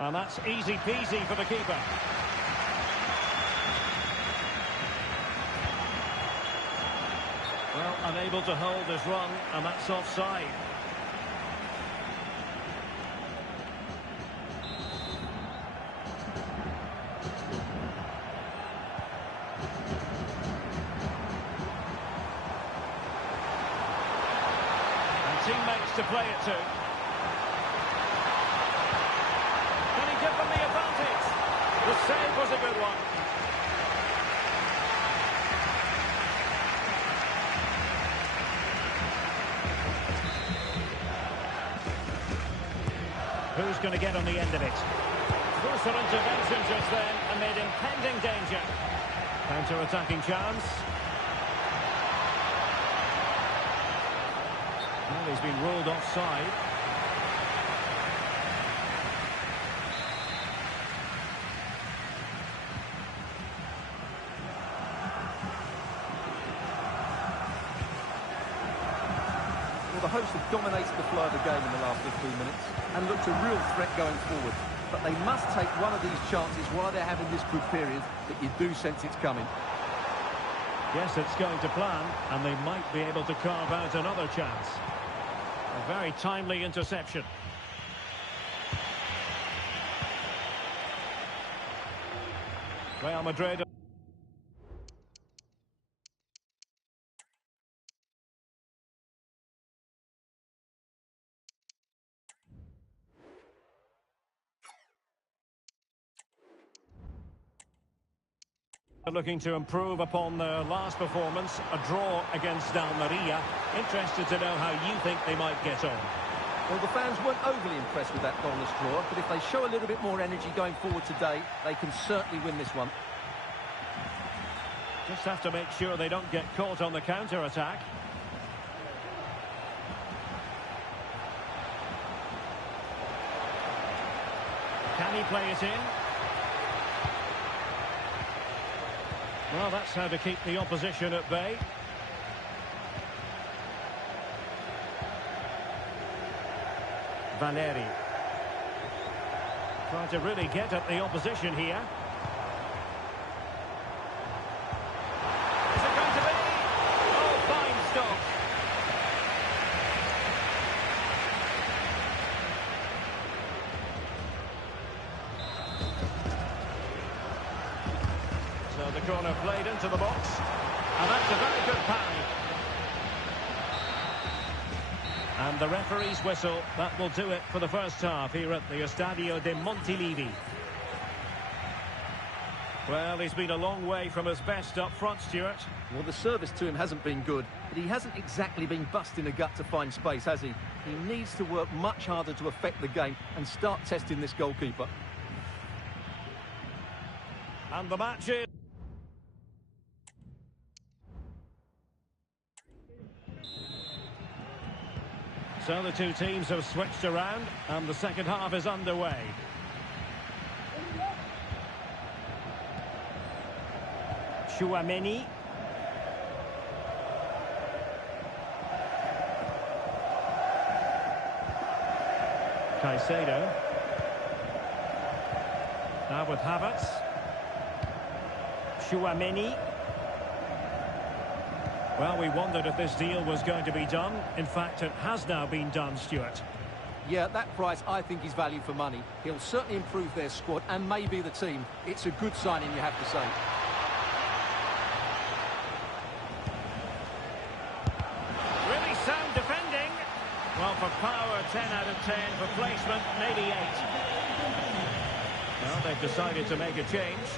And that's easy peasy for the keeper. Well, unable to hold his run, and that's offside. Teammates to play it to. Can he give them the advantage? The save was a good one. Who's going to get on the end of it? Crucial intervention just then amid impending danger. Counter-attacking chance. Well, he's been ruled offside. Well, the hosts have dominated the flow of the game in the last 15 minutes and looked a real threat going forward. But they must take one of these chances while they're having this good period that you do sense it's coming. Yes, it's going to plan, and they might be able to carve out another chance. A very timely interception. Real Madrid. Looking to improve upon their last performance, a draw against Almeria. Interested to know how you think they might get on. Well, the fans weren't overly impressed with that goalless draw, but if they show a little bit more energy going forward today, they can certainly win this one. Just have to make sure they don't get caught on the counter-attack. Can he play it in? Well, that's how to keep the opposition at bay. Valeri. Trying to really get at the opposition here. Is it going to be? Oh, fine stop. So the corner played into the box. And that's a very good pound. And the referee's whistle, that will do it for the first half here at the Estadio de Montilivi. Well, he's been a long way from his best up front, Stuart. Well, the service to him hasn't been good, but he hasn't exactly been busting the gut to find space, has he? He needs to work much harder to affect the game and start testing this goalkeeper. And the match is... So the two teams have switched around and the second half is underway. Tchouaméni. Caicedo. Now with Havertz. Tchouaméni. Well, we wondered if this deal was going to be done. In fact, it has now been done, Stuart. Yeah, that price, I think, is value for money. He'll certainly improve their squad and maybe the team. It's a good signing, you have to say. Really sound defending. Well, for power, 10 out of 10. For placement, maybe 8. Well, they've decided to make a change.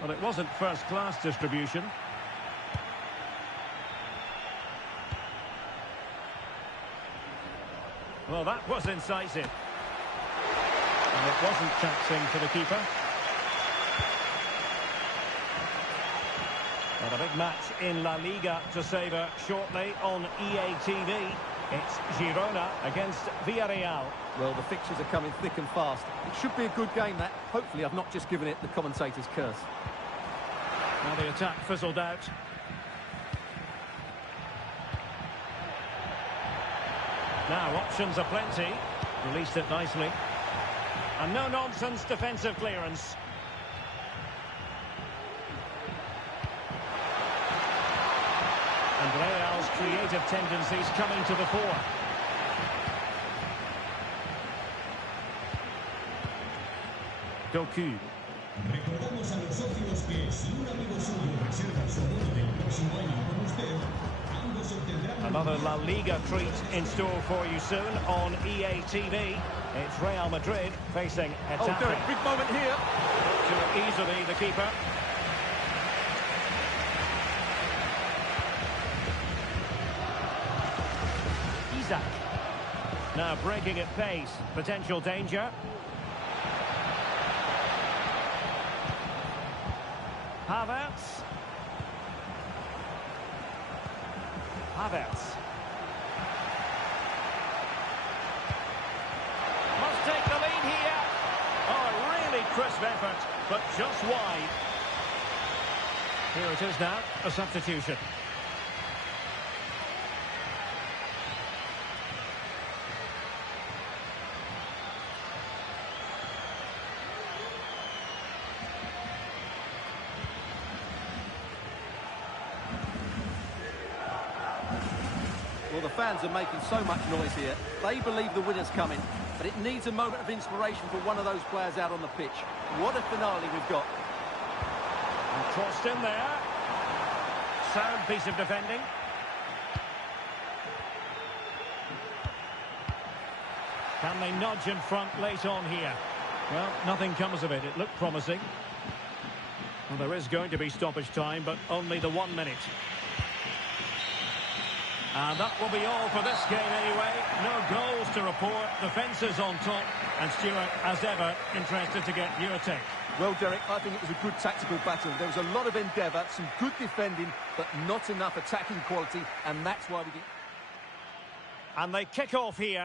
Well, it wasn't first-class distribution. Well, that was incisive. And it wasn't taxing for the keeper. Well, a big match in La Liga to savour shortly on EA TV. It's Girona against Villarreal. Well, the fixtures are coming thick and fast. It should be a good game, that. Hopefully, I've not just given it the commentator's curse. Now the attack fizzled out. Now options are plenty. Released it nicely. And no-nonsense defensive clearance. And Real's creative tendencies coming to the fore. Doku. Recordamos a los socios que si un amigo suyo reserva su abono del próximo año con usted, ambos obtendrán Another La Liga treat in store for you soon on EA TV. It's Real Madrid facing Oh, Getafe. Derek, big moment here. Too easily, the keeper. Isak. Now breaking at pace. Potential danger. Havertz. Havertz. Must take the lead here. Oh, a really crisp effort, but just wide. Here it is now, a substitution. Well, the fans are making so much noise here. They believe the winner's coming, but it needs a moment of inspiration for one of those players out on the pitch. What a finale we've got. And crossed in there. Sound piece of defending. Can they nudge in front late on here? Well, nothing comes of it. It looked promising. Well, there is going to be stoppage time, but only the 1 minute. And that will be all for this game anyway. No goals to report. The fences on top. And Stuart, as ever, interested to get your take. Well, Derek, I think it was a good tactical battle. There was a lot of endeavour, some good defending, but not enough attacking quality, and that's why we did. And they kick off here.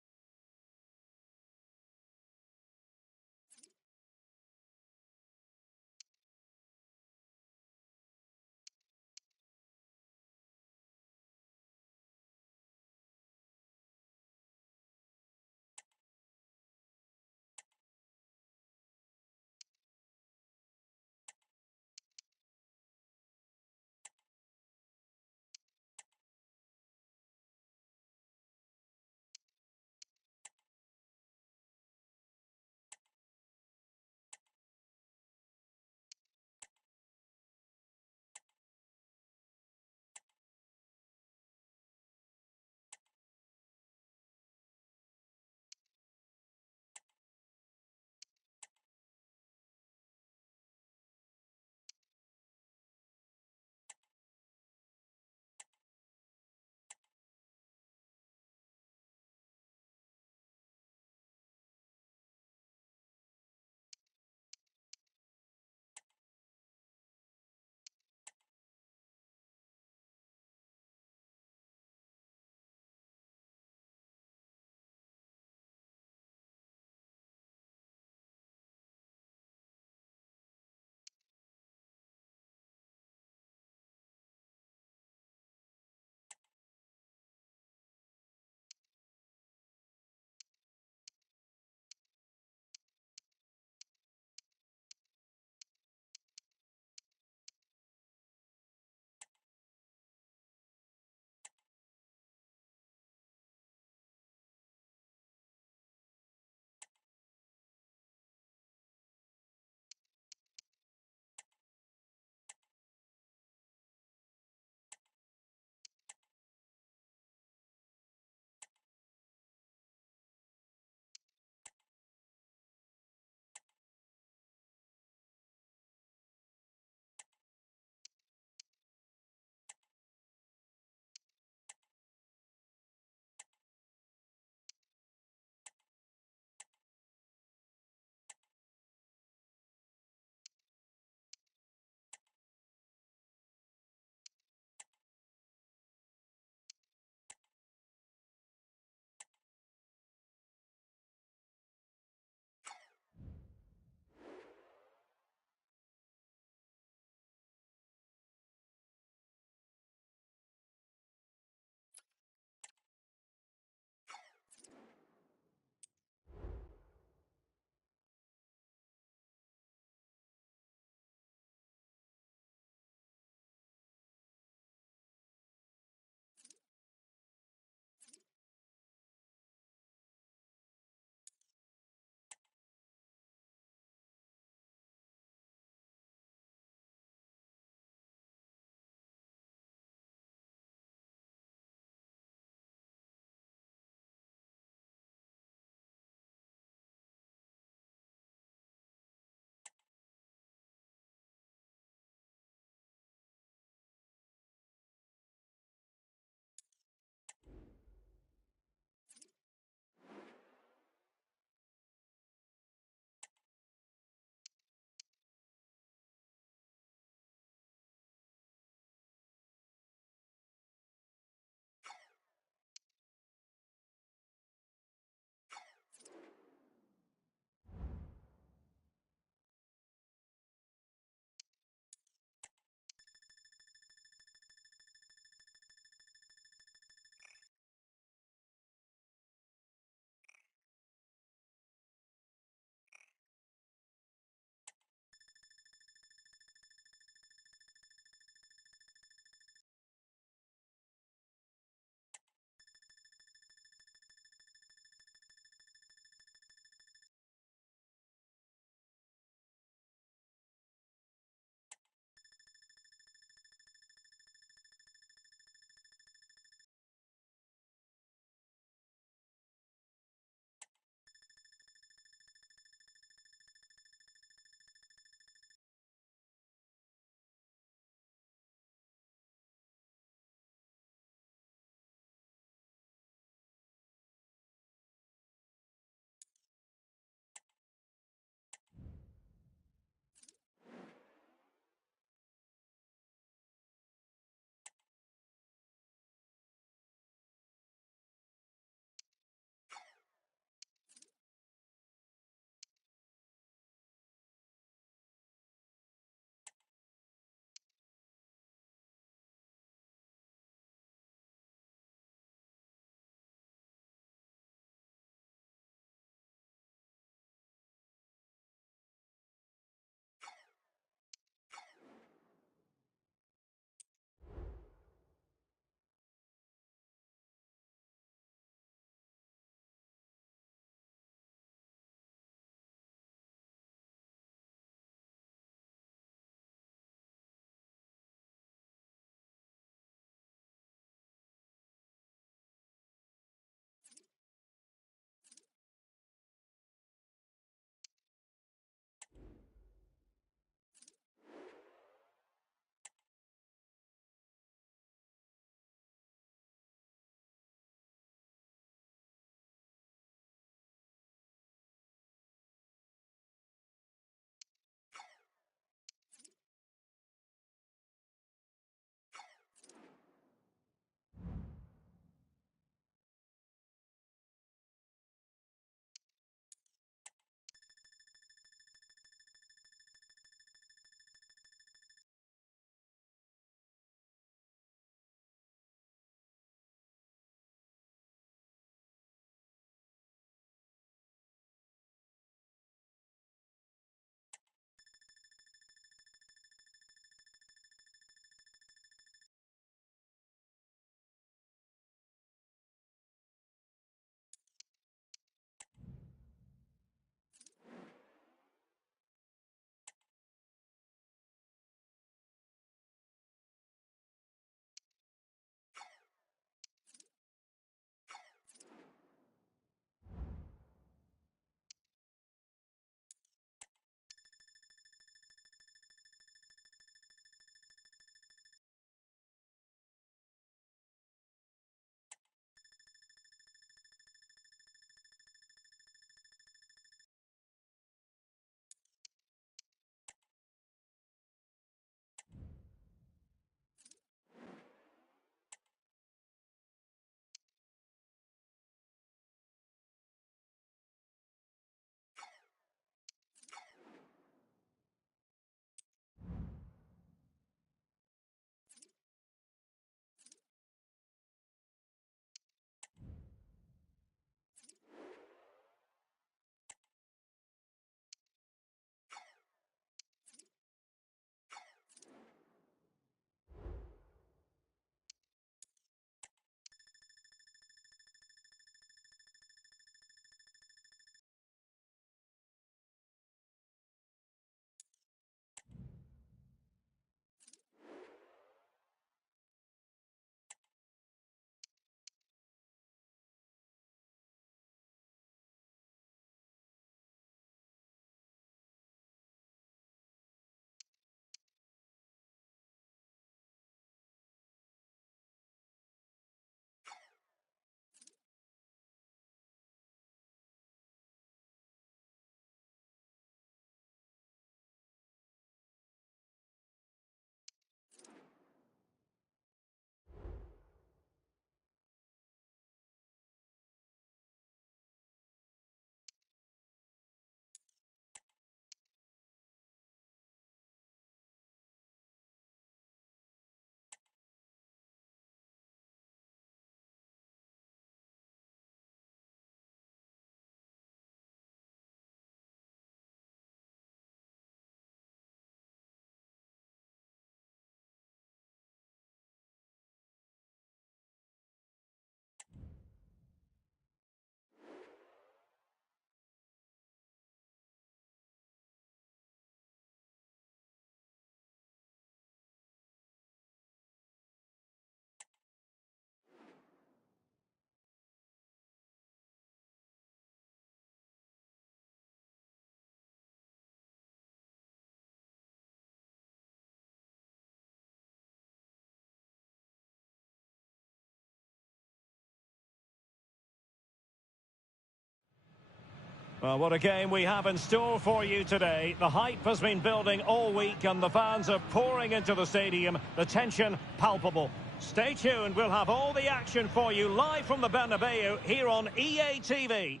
Well, what a game we have in store for you today. The hype has been building all week and the fans are pouring into the stadium. The tension palpable. Stay tuned, we'll have all the action for you live from the Bernabeu here on EA TV.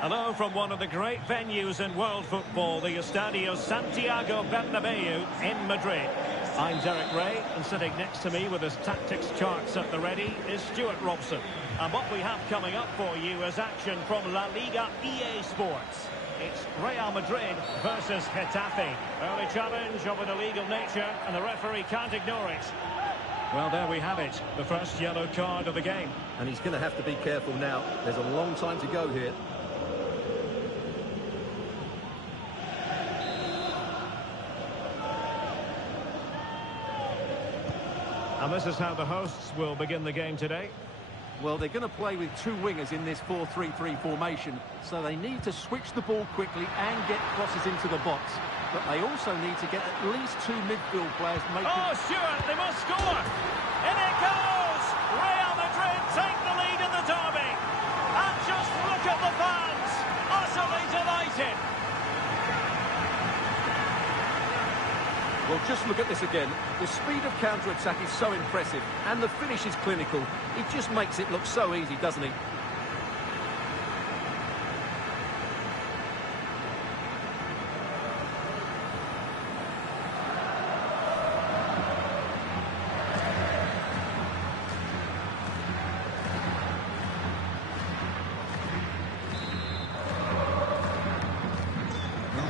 Hello from one of the great venues in world football, the Estadio Santiago Bernabeu in Madrid. I'm Derek Ray, and sitting next to me with his tactics charts at the ready is Stuart Robson. And what we have coming up for you is action from La Liga EA Sports. It's Real Madrid versus Getafe. Early challenge of an illegal nature, and the referee can't ignore it. Well, there we have it, the first yellow card of the game. And he's going to have to be careful now. There's a long time to go here. And this is how the hosts will begin the game today. Well, they're going to play with two wingers in this 4-3-3 formation, so they need to switch the ball quickly and get crosses into the box. But they also need to get at least two midfield players making... Oh, Stuart, they must score! In it goes! Real Madrid take the lead in the derby. And just look at the fans, utterly delighted. Well, just look at this again. The speed of counter-attack is so impressive, and the finish is clinical. He just makes it look so easy, doesn't he?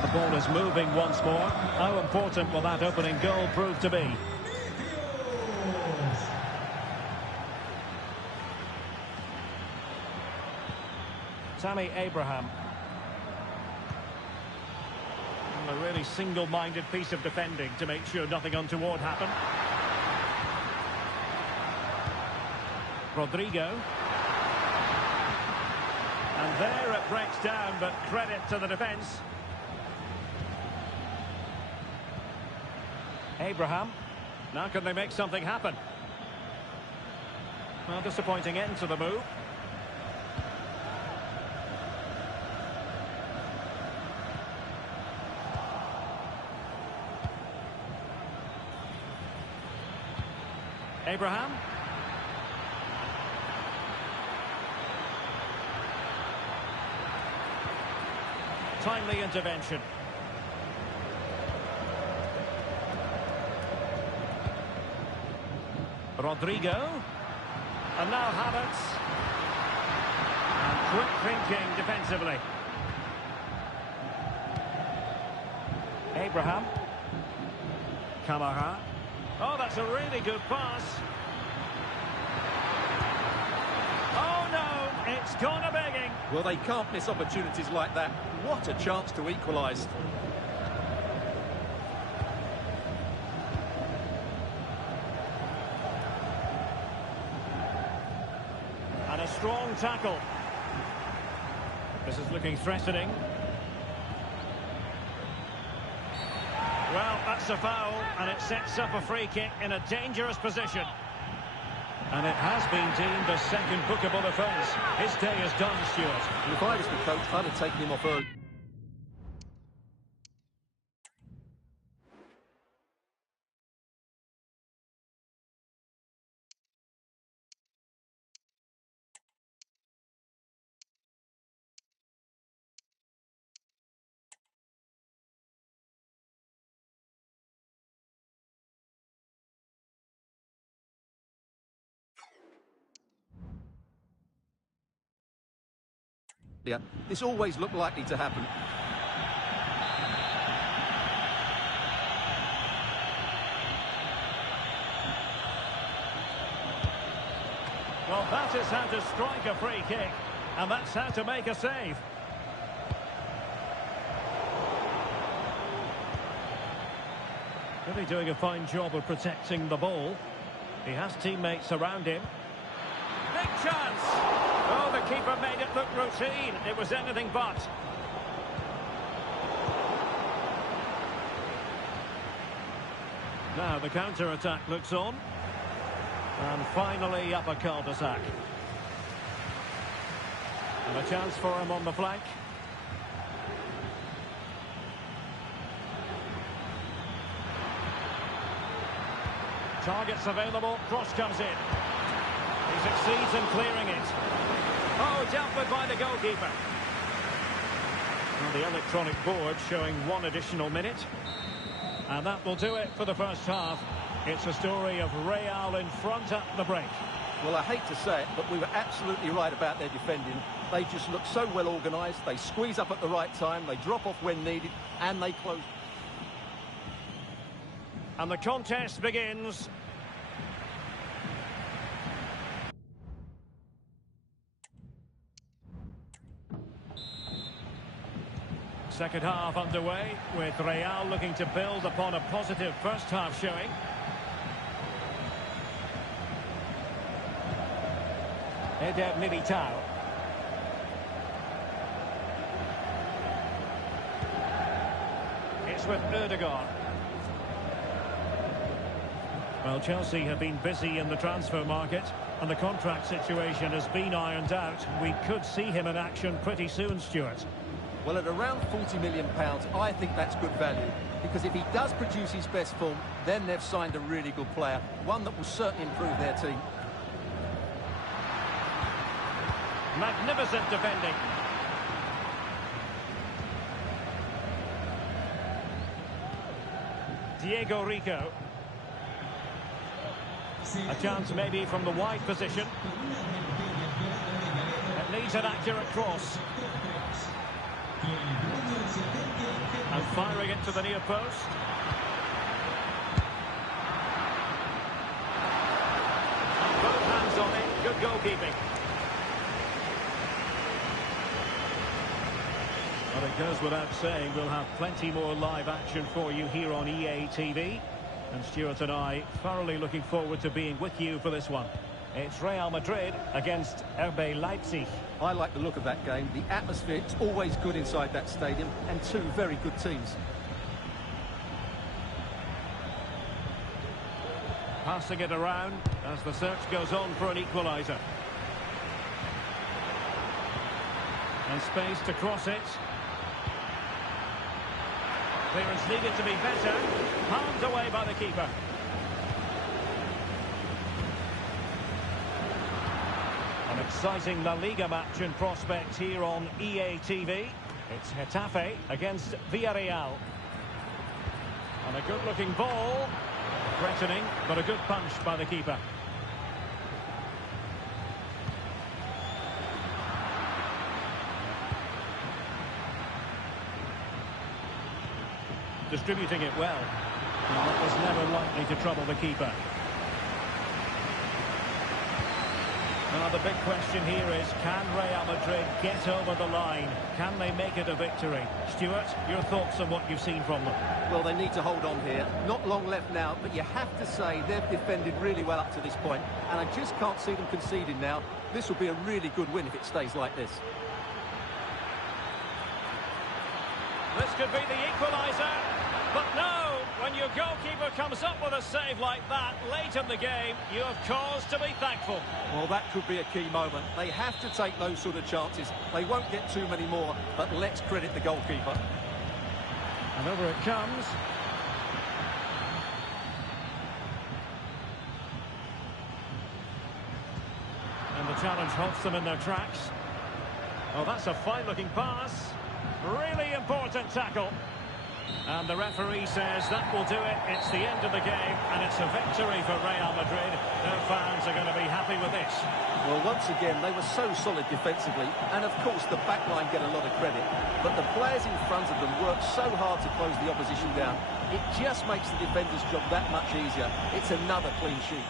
The ball is moving once more. How important will that opening goal prove to be? Tammy Abraham. And a really single-minded piece of defending to make sure nothing untoward happened. Rodrigo. And there it breaks down, but credit to the defence. Abraham. Now can they make something happen? Well, disappointing end to the move. Abraham. Timely intervention. Rodrigo. And now Havertz. And quick thinking defensively. Abraham. Kamara. Oh, that's a really good pass. Oh, no, it's gone a begging. Well, they can't miss opportunities like that. What a chance to equalise. And a strong tackle. This is looking threatening. Well, that's a foul, and it sets up a free kick in a dangerous position. And it has been deemed a second bookable offence. His day is done, Stuart. And if I was the coach, I'd have taken him off early. Yeah, this always looked likely to happen. Well, that is how to strike a free kick, and that's how to make a save. Really doing a fine job of protecting the ball. He has teammates around him. Big chance! Oh, the keeper made it look routine. It was anything but. Now the counter-attack looks on. And finally up a cul-de-sac. And a chance for him on the flank. Targets available, cross comes in. He succeeds in clearing it. Oh, dealt with by the goalkeeper. Well, the electronic board showing one additional minute. And that will do it for the first half. It's a story of Real in front at the break. Well, I hate to say it, but we were absolutely right about their defending. They just look so well organised. They squeeze up at the right time, they drop off when needed, and they close. And the contest begins. Second half underway, with Real looking to build upon a positive first half showing. Eder Militao. It's with Ødegaard. Well, Chelsea have been busy in the transfer market, and the contract situation has been ironed out. We could see him in action pretty soon, Stuart. Well, at around £40 million, I think that's good value. Because if he does produce his best form, then they've signed a really good player. One that will certainly improve their team. Magnificent defending. Diego Rico. A chance maybe from the wide position. It needs an accurate cross. And firing it to the near post. Both hands on it. Good goalkeeping. Well, it goes without saying, we'll have plenty more live action for you here on EA TV. And Stuart and I thoroughly looking forward to being with you for this one. It's Real Madrid against RB Leipzig. I like the look of that game. The atmosphere is always good inside that stadium, and two very good teams. Passing it around as the search goes on for an equaliser. And space to cross it. Clearance needed to be better. Palmed away by the keeper. An exciting La Liga match in prospect here on EA TV. It's Getafe against Villarreal. And a good-looking ball. Threatening, but a good punch by the keeper. Distributing it well. And that was never likely to trouble the keeper. Now the big question here is, can Real Madrid get over the line? Can they make it a victory? Stuart, your thoughts on what you've seen from them? Well, they need to hold on here. Not long left now, but you have to say they've defended really well up to this point, and I just can't see them conceding now. This will be a really good win if it stays like this. This could be the equaliser, but no, when your goalkeeper comes up with a save like that late in the game, you have cause to be thankful. Well, that could be a key moment. They have to take those sort of chances. They won't get too many more, but let's credit the goalkeeper. And over it comes. And the challenge halts them in their tracks. Oh, that's a fine-looking pass. Really important tackle. And the referee says that will do it. It's the end of the game, and it's a victory for Real Madrid. Their fans are going to be happy with this. Well, once again, they were so solid defensively, and of course the back line get a lot of credit. But the players in front of them work so hard to close the opposition down. It just makes the defender's job that much easier. It's another clean sheet.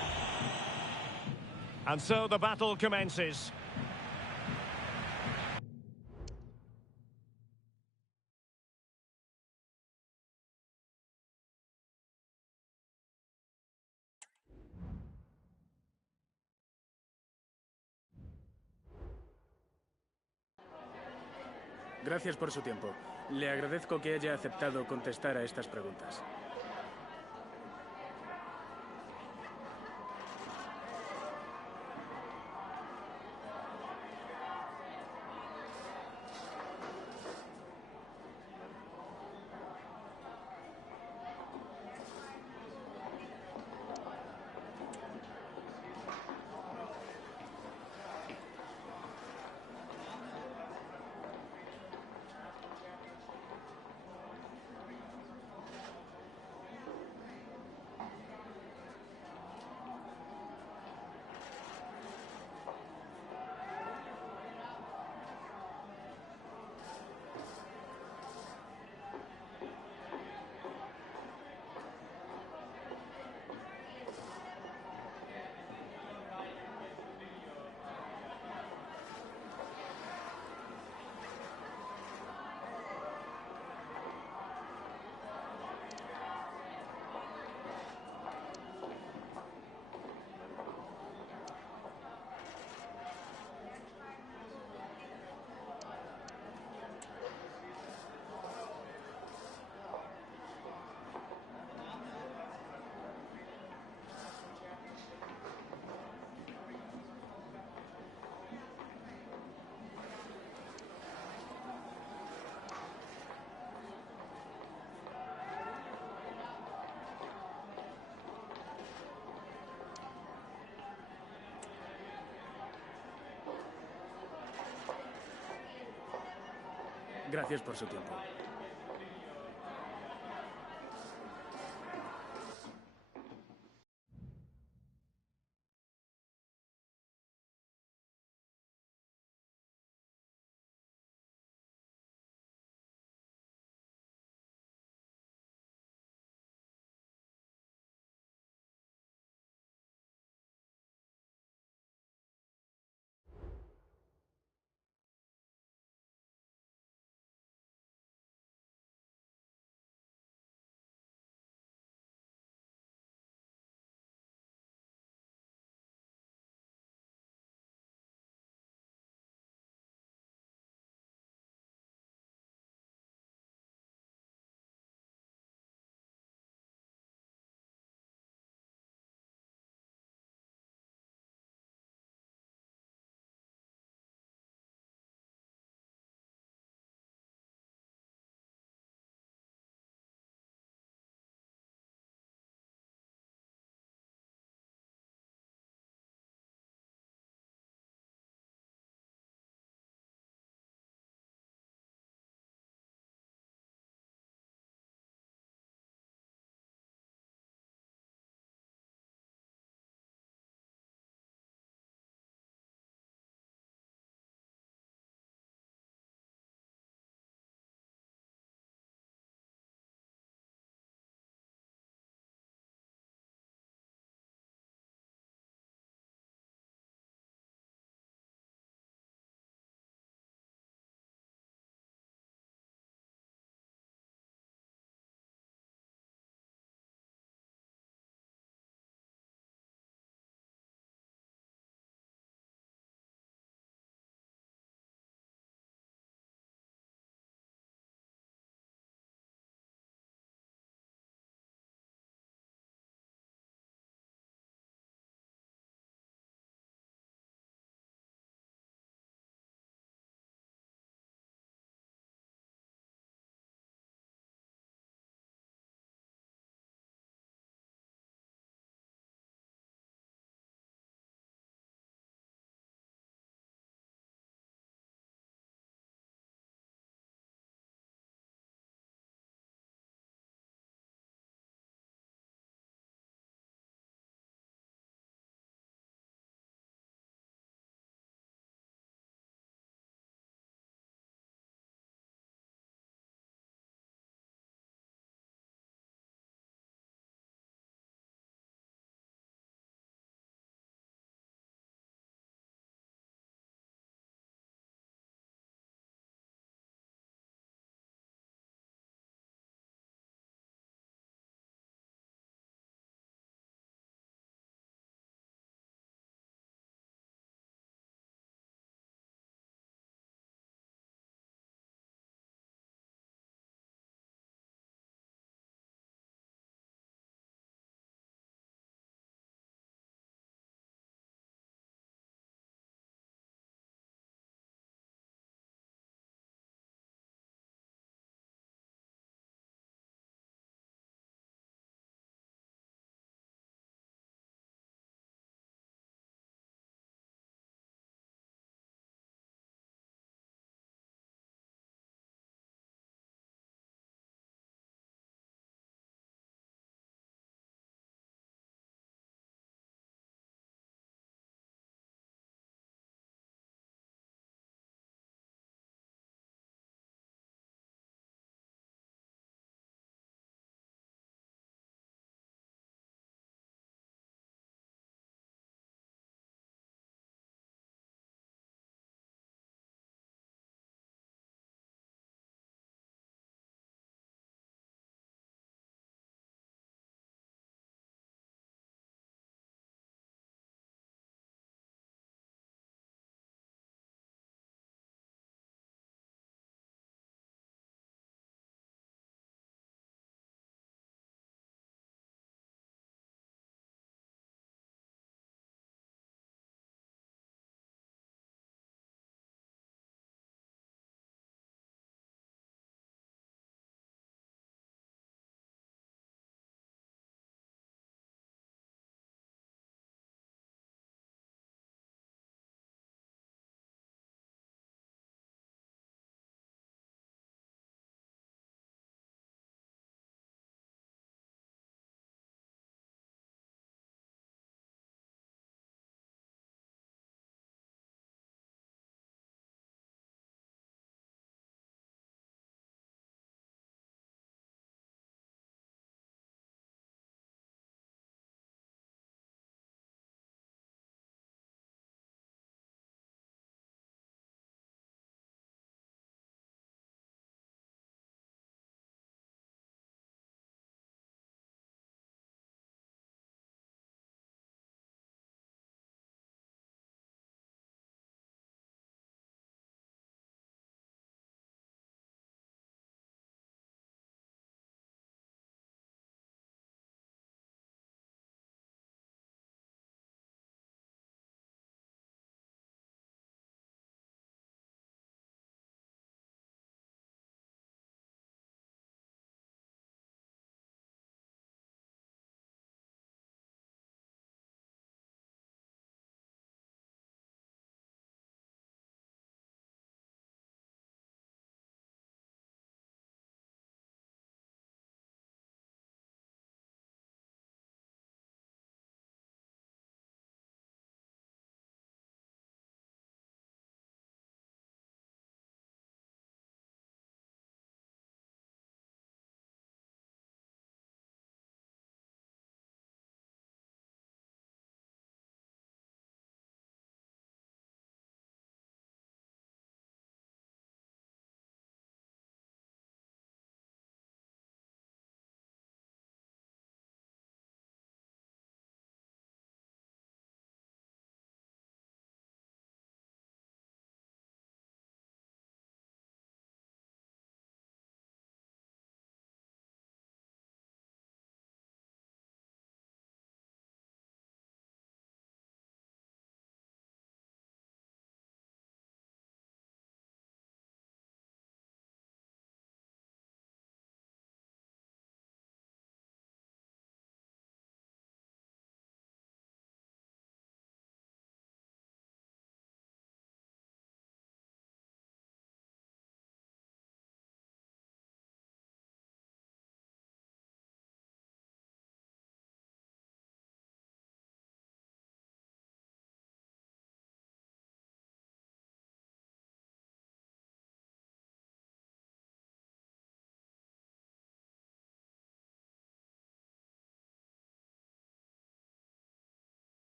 And so the battle commences. Gracias por su tiempo. Le agradezco que haya aceptado contestar a estas preguntas. Gracias por su tiempo.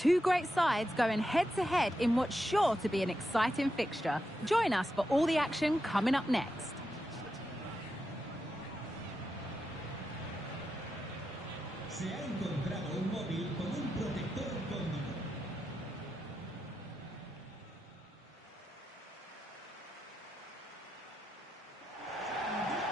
Two great sides going head-to-head in what's sure to be an exciting fixture. Join us for all the action coming up next. Se ha encontrado un móvil con un protector cónico.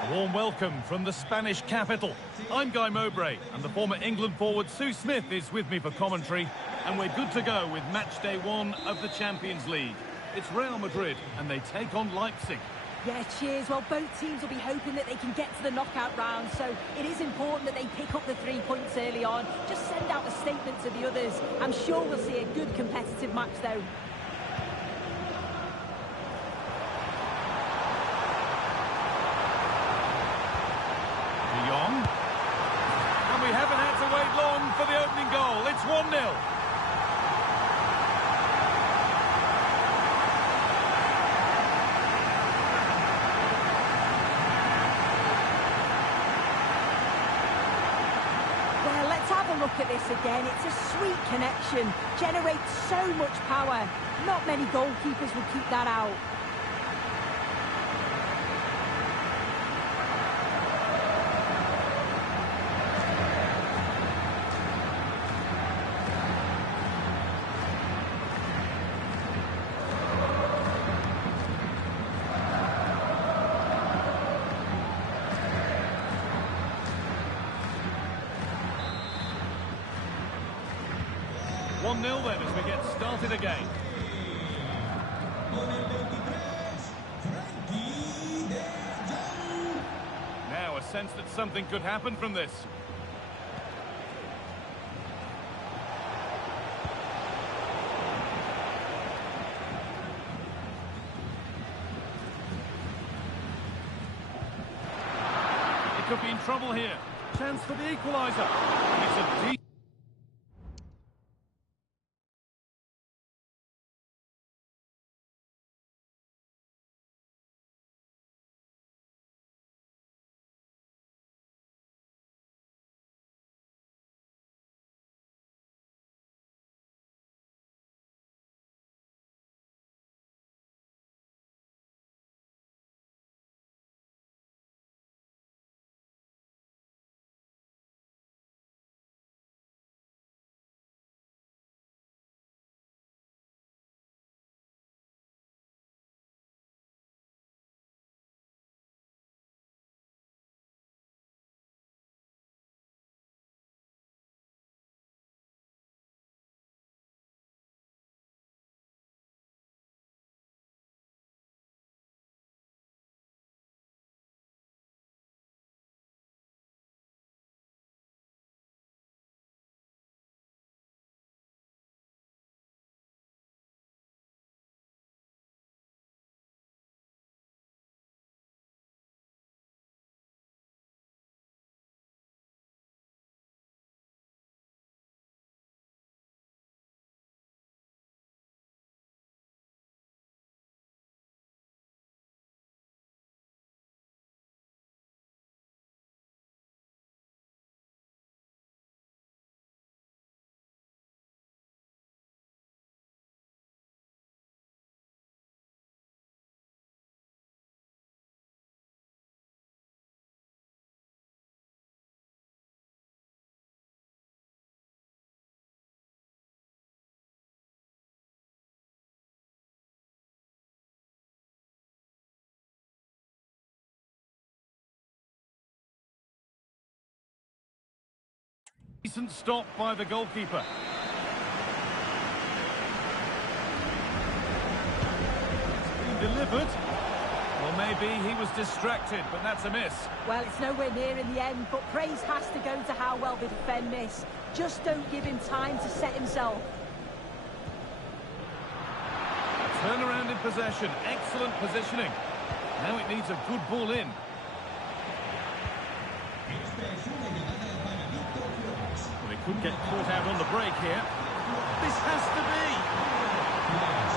A warm welcome from the Spanish capital. I'm Guy Mowbray, and the former England forward Sue Smith is with me for commentary, and we're good to go with match day 1 of the Champions League. It's Real Madrid, and they take on Leipzig. Yeah, cheers. Well, both teams will be hoping that they can get to the knockout round, so it is important that they pick up the 3 points early on. Just send out a statement to the others. I'm sure we'll see a good competitive match, though. De Jong. And we haven't had to wait long for the opening goal. It's 1-0. Have a look at this again. It's a sweet connection, generates so much power. Not many goalkeepers will keep that out. Nil then as we get started again. Now a sense that something could happen from this. It could be in trouble here. Chance for the equaliser. It's a deep... Decent stop by the goalkeeper. Being delivered. Well, maybe he was distracted, but that's a miss. Well, it's nowhere near in the end, but praise has to go to how well they defend this. Just don't give him time to set himself. A turnaround in possession. Excellent positioning. Now it needs a good ball in. Well, he could get caught out on the break here. This has to be.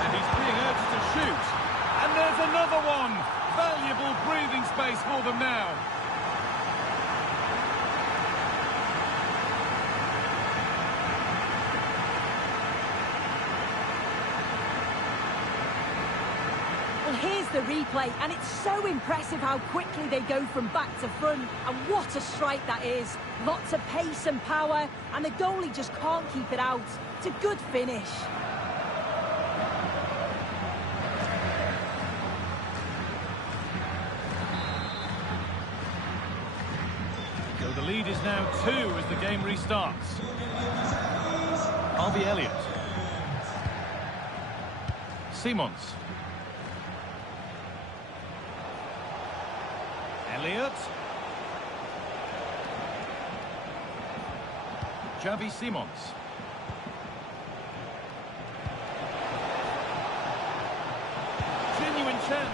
And he's being urged to shoot. And there's another one. Valuable breathing space for them now. Well, here's the replay, and it's so impressive how quickly they go from back to front. And what a strike that is. Lots of pace and power, and the goalie just can't keep it out. It's a good finish. So the lead is now 2 as the game restarts. Harvey Elliott. Simons. Elliott. Xavi Simons. Genuine chance,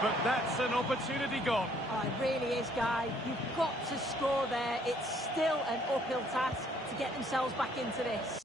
but that's an opportunity gone. Oh, it really is, Guy. You've got to score there. It's still an uphill task to get themselves back into this.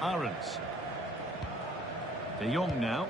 Aarons. De Jong now.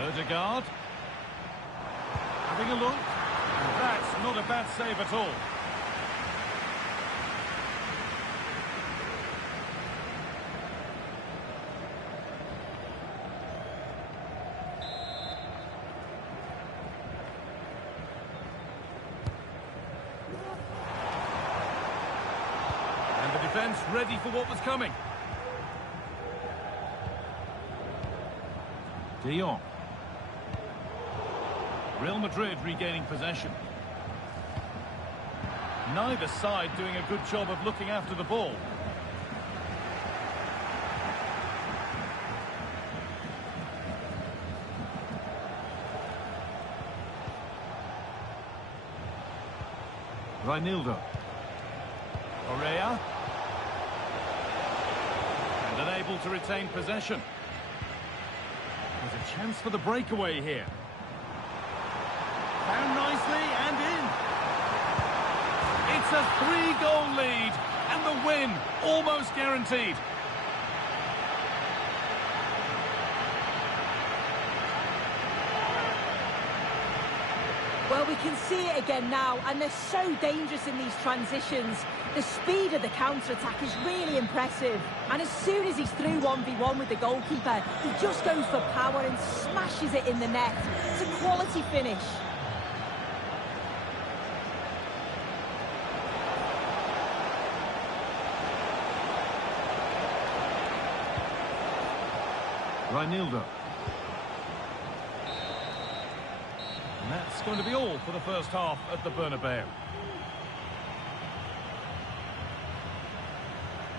Odegaard. Having a look. That's not a bad save at all. And the defence ready for what was coming. De Jong. Real Madrid regaining possession. Neither side doing a good job of looking after the ball. Reinildo. Correa. And unable to retain possession. There's a chance for the breakaway here. Found nicely and in. It's a 3-goal lead and the win almost guaranteed. Well, we can see it again now, and they're so dangerous in these transitions. The speed of the counter-attack is really impressive. And as soon as he's through 1v1 with the goalkeeper, he just goes for power and smashes it in the net. It's a quality finish. Reinildo. And that's going to be all for the first half at the Bernabeu.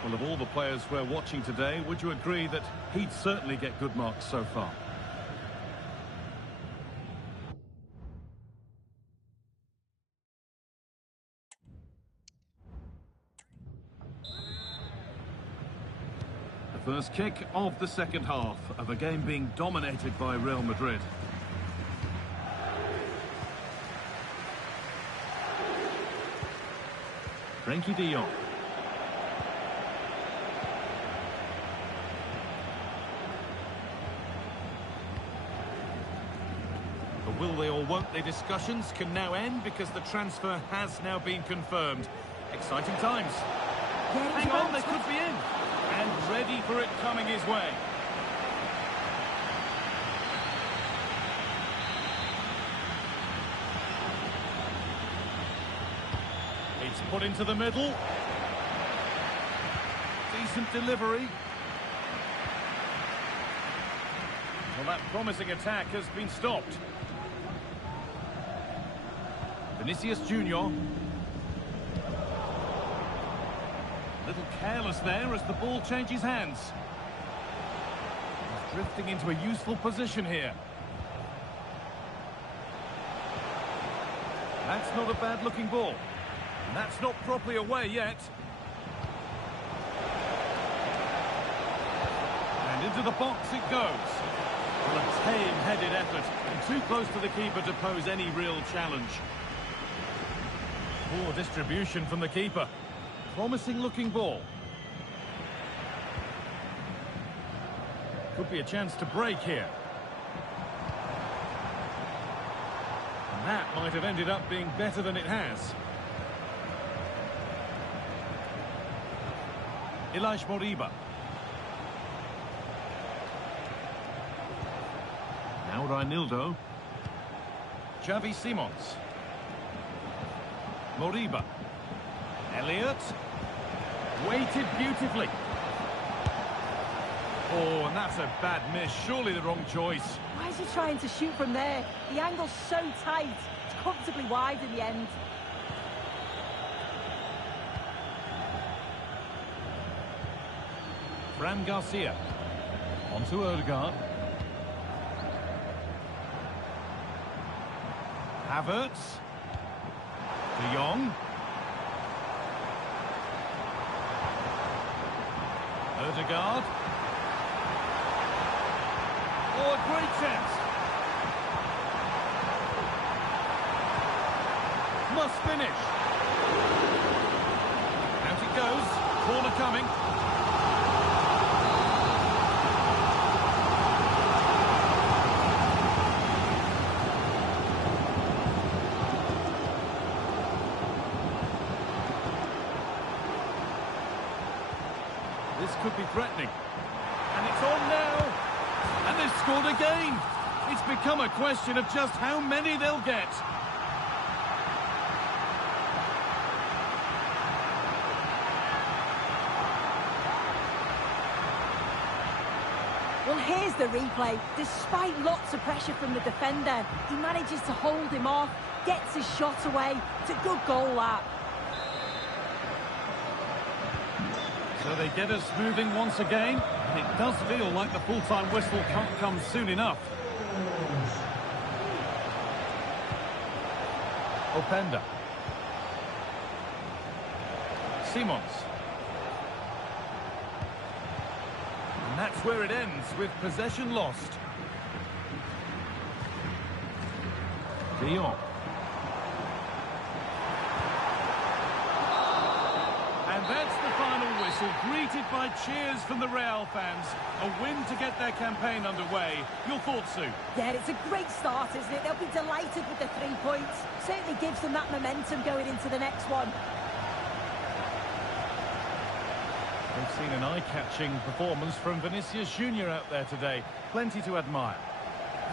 Well, of all the players we're watching today, would you agree that he'd certainly get good marks so far? The first kick of the second half of a game being dominated by Real Madrid. Frenkie de Jong. The will they or won't they discussions can now end because the transfer has now been confirmed. Exciting times. Hang on, they could be in. And ready for it coming his way. It's put into the middle. Decent delivery. Well, that promising attack has been stopped. Vinicius Junior. A little careless there as the ball changes hands. He's drifting into a useful position here. That's not a bad-looking ball. And that's not properly away yet. And into the box it goes. Well, a tame-headed effort, and too close to the keeper to pose any real challenge. Poor distribution from the keeper. Promising-looking ball. Could be a chance to break here. And that might have ended up being better than it has. Ilaix Moriba. Now Reinildo. Xavi Simons. Moriba. Elliott. Weighted beautifully. Oh, and that's a bad miss. Surely the wrong choice. Why is he trying to shoot from there? The angle's so tight. It's comfortably wide in the end. Fran Garcia. Onto Odegaard. Havertz. De Jong. Odegaard. Oh, a great chance. Must finish. Out it goes. Corner coming. could be threatening. And it's on now. And they've scored again. It's become a question of just how many they'll get. Well, here's the replay. Despite lots of pressure from the defender, he manages to hold him off, gets his shot away. It's a good goal, that. So they get us moving once again. And it does feel like the full-time whistle can't come soon enough. Openda. Simons. And that's where it ends, with possession lost. De Jong. And that's the final whistle, greeted by cheers from the Real fans. A win to get their campaign underway. Your thoughts, Sue? Yeah, it's a great start, isn't it? They'll be delighted with the 3 points. Certainly gives them that momentum going into the next one. We've seen an eye-catching performance from Vinicius Junior out there today. Plenty to admire.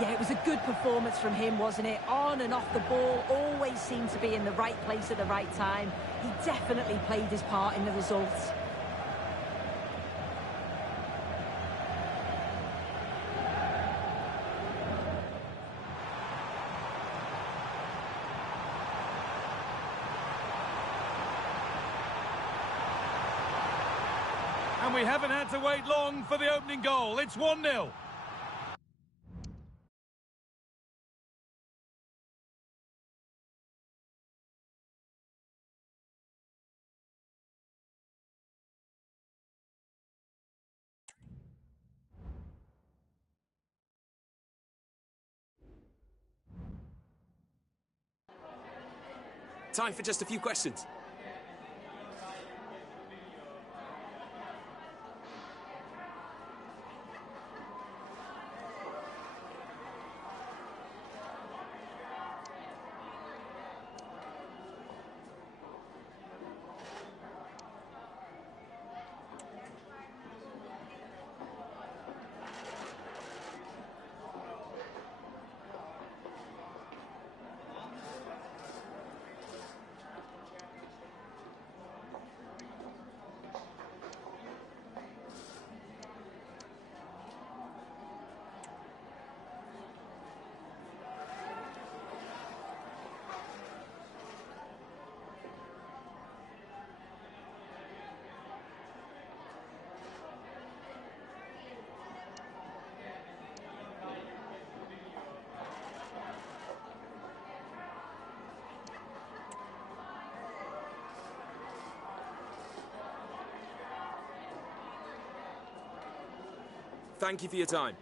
Yeah, it was a good performance from him, wasn't it? On and off the ball, always seemed to be in the right place at the right time. He definitely played his part in the results. And we haven't had to wait long for the opening goal. It's 1-0. Time for just a few questions. Thank you for your time.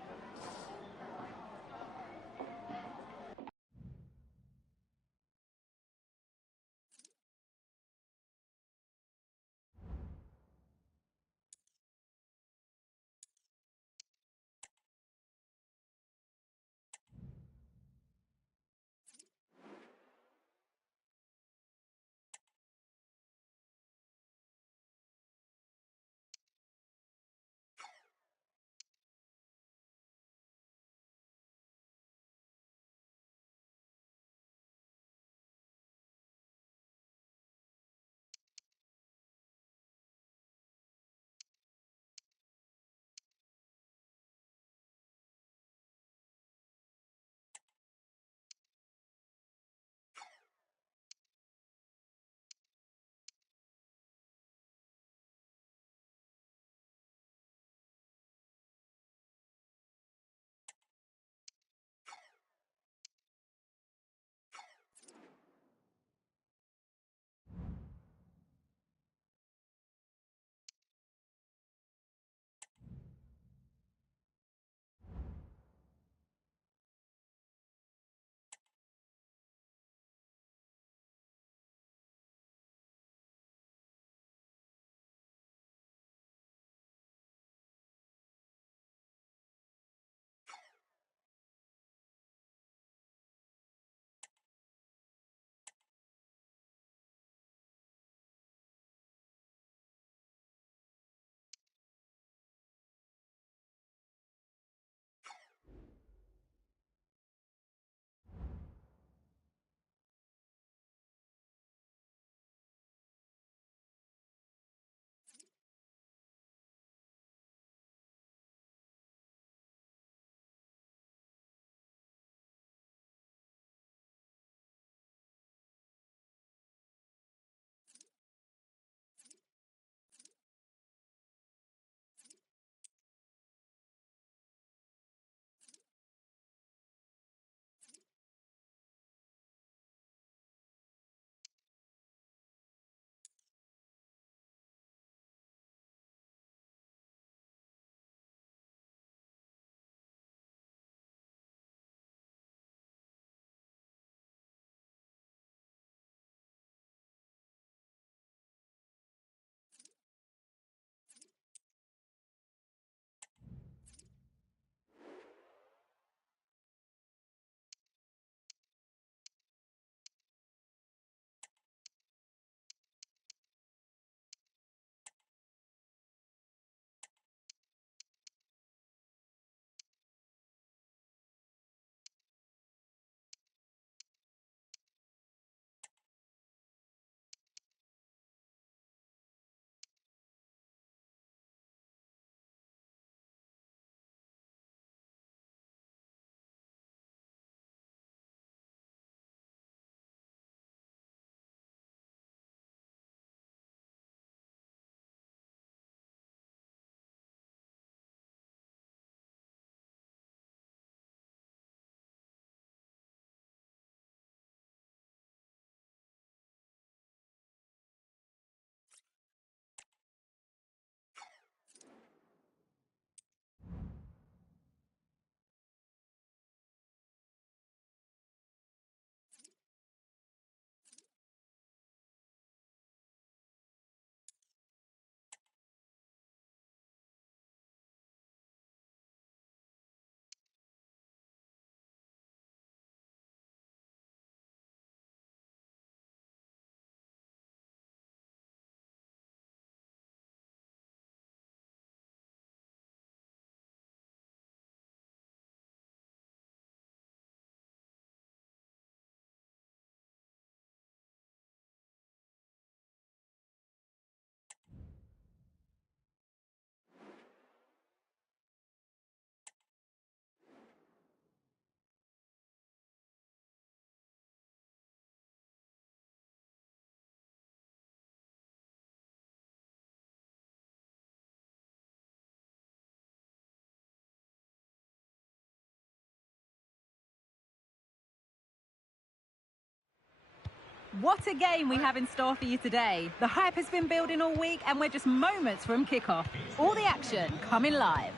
What a game we have in store for you today. The hype has been building all week and we're just moments from kickoff. All the action coming live.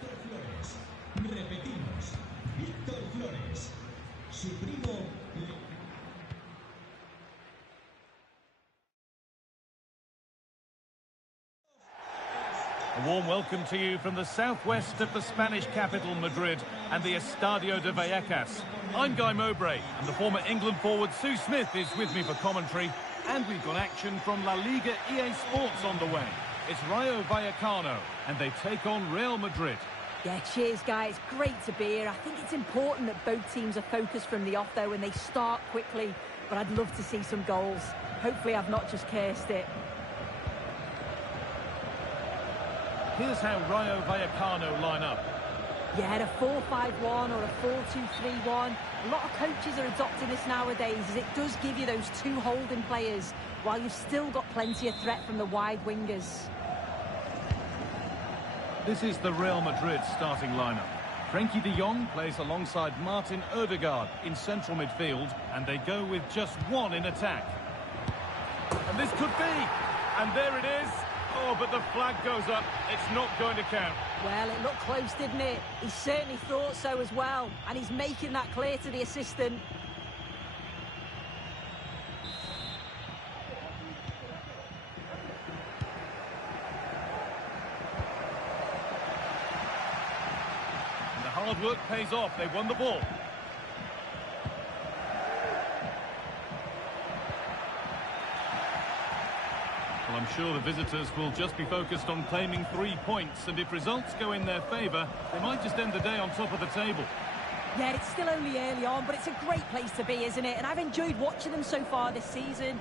Repetimos, Víctor Flores, su primo. A warm welcome to you from the southwest of the Spanish capital, Madrid, and the Estadio de Vallecas. I'm Guy Mowbray, and the former England forward Sue Smith is with me for commentary. And we've got action from La Liga EA Sports on the way. It's Rayo Vallecano, and they take on Real Madrid. Yeah, cheers, guys. Great to be here. I think it's important that both teams are focused from the off, though, when they start quickly. But I'd love to see some goals. Hopefully I've not just cursed it. Here's how Rayo Vallecano line up. Yeah, a 4-5-1 or a 4-2-3-1. A lot of coaches are adopting this nowadays, as it does give you those two holding players, while you've still got plenty of threat from the wide wingers. This is the Real Madrid starting lineup. Frenkie de Jong plays alongside Martin Ødegaard in central midfield, and they go with just one in attack. And this could be, and there it is. Oh, but the flag goes up. It's not going to count. Well, it looked close, didn't it? He certainly thought so as well, and he's making that clear to the assistant. And the hard work pays off. They won the ball. Well, I'm sure the visitors will just be focused on claiming 3 points, and if results go in their favour, they might just end the day on top of the table. Yeah, it's still only early on, but it's a great place to be, isn't it? And I've enjoyed watching them so far this season.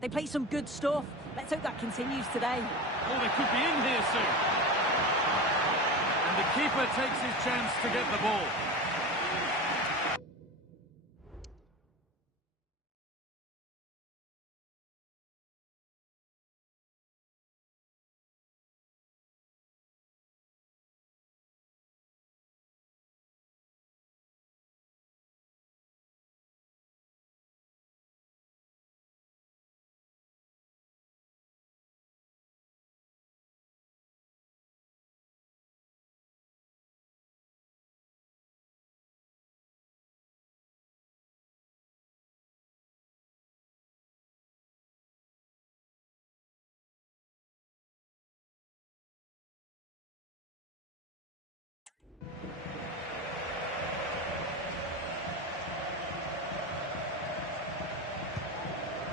They play some good stuff. Let's hope that continues today. Oh, they could be in here soon. And the keeper takes his chance to get the ball.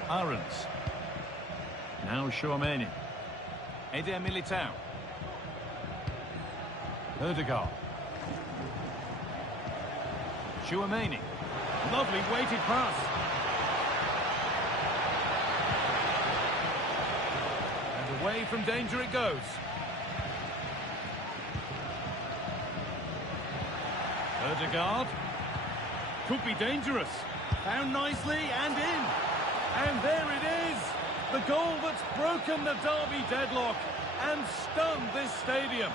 Aarons. Now Tchouaméni. Eder Militao. Ødegaard. Tchouaméni. Lovely weighted pass. And away from danger it goes. Ødegaard. Could be dangerous. Found nicely and in. And there it is, the goal that's broken the derby deadlock and stunned this stadium.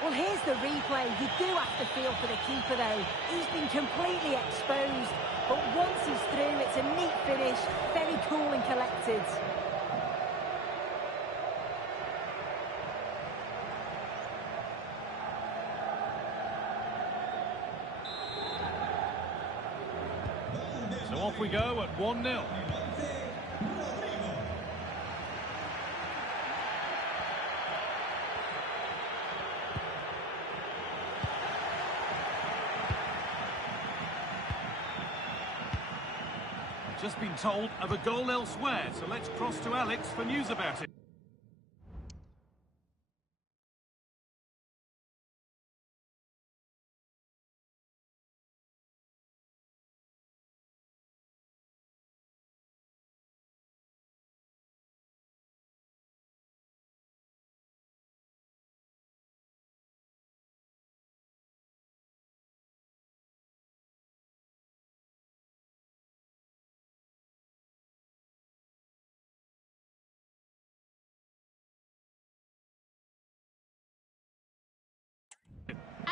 Well, here's the replay. You do have to feel for the keeper, though. He's been completely exposed. But once he's through, it's a neat finish, very cool and collected. So off we go at 1-0. I've just been told of a goal elsewhere, so let's cross to Alex for news about it.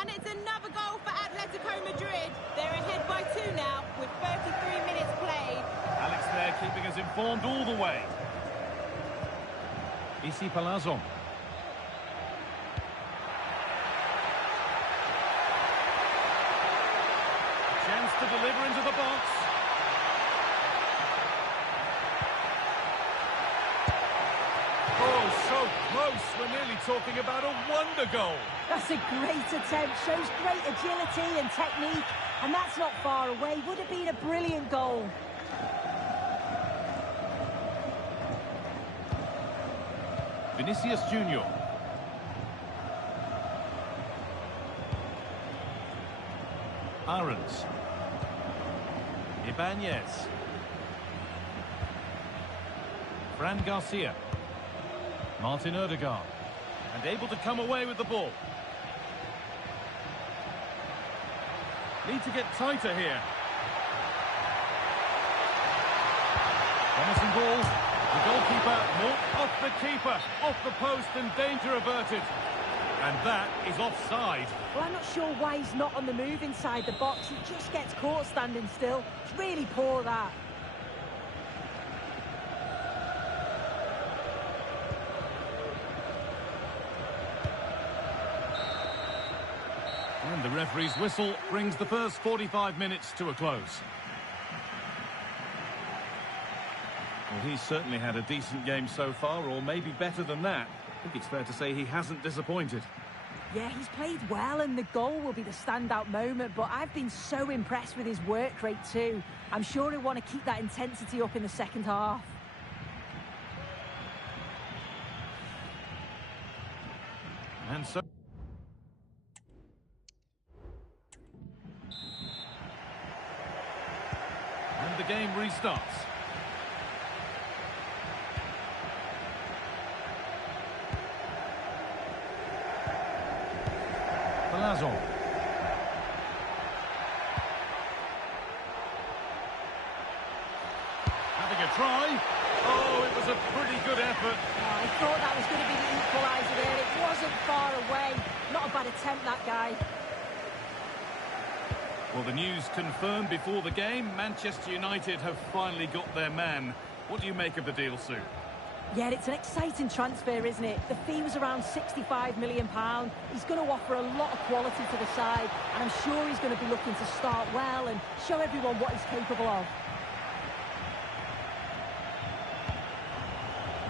And it's another goal for Atletico Madrid. They're ahead by 2 now, with 33 minutes played. Alex there keeping us informed all the way. Issy Palazon. Chance to deliver into the box. Oh, so close. We're nearly talking about a wonder goal. That's a great attempt. Shows great agility and technique. And that's not far away. Would have been a brilliant goal. Vinicius Junior. Aarons. Ibanez. Fran Garcia. Martin Odegaard. And able to come away with the ball. Need to get tighter here. Promising ball. The goalkeeper, off the keeper, off the post and danger averted. And that is offside. Well, I'm not sure why he's not on the move inside the box. He just gets caught standing still. It's really poor, that. And the referee's whistle brings the first 45 minutes to a close. Well, he's certainly had a decent game so far, or maybe better than that. I think it's fair to say he hasn't disappointed. Yeah, he's played well, and the goal will be the standout moment, but I've been so impressed with his work rate too. I'm sure he'll want to keep that intensity up in the second half. And so... and the game restarts. Palazon. Having a try. Oh, it was a pretty good effort. I thought that was going to be the equaliser there. It wasn't far away. Not a bad attempt, that guy. Well, the news confirmed before the game. Manchester United have finally got their man. What do you make of the deal, Sue? Yeah, it's an exciting transfer, isn't it? The fee was around £65 million. He's going to offer a lot of quality to the side, and I'm sure he's going to be looking to start well and show everyone what he's capable of.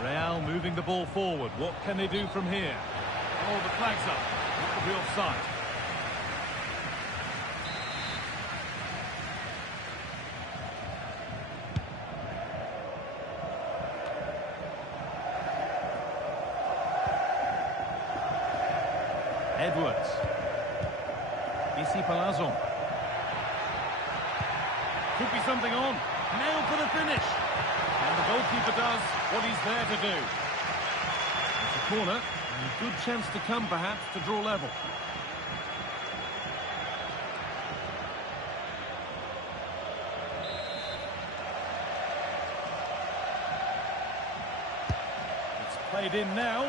Real moving the ball forward. What can they do from here? Oh, the flag's up. It could be offside. Edwards. Issy Palazon. Could be something on. Now for the finish. And the goalkeeper does what he's there to do. It's a corner, and a good chance to come, perhaps, to draw level. It's played in now.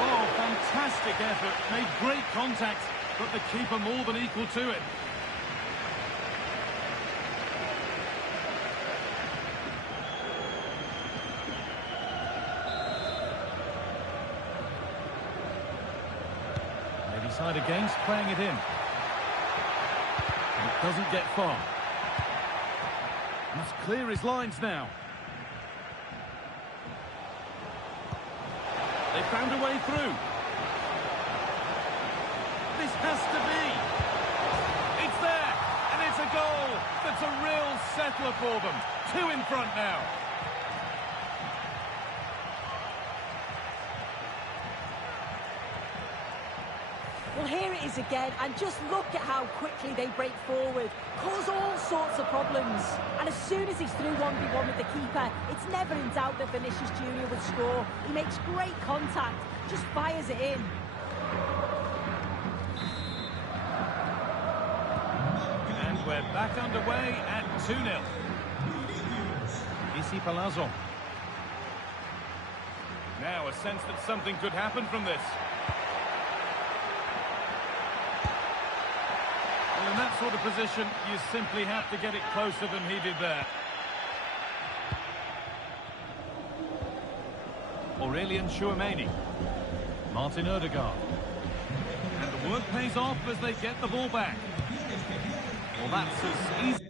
Oh, fantastic effort. Made great contact, but the keeper more than equal to it. They decide against playing it in. And it doesn't get far. Must clear his lines now. They found a way through. This has to be. It's there, and it's a goal. That's a real settler for them. 2 in front now. Well, here it is again, and just look at how quickly they break forward, cause all sorts of problems. And as soon as he's through 1v1 with the keeper, it's never in doubt that Vinicius Junior would score. He makes great contact, just fires it in. And we're back underway at 2-0. Issy Palazon. Now a sense that something could happen from this. Well, in that sort of position, you simply have to get it closer than he did there. Aurelien Tchouameni. Martin Odegaard. And the work pays off as they get the ball back. Well, that's as easy.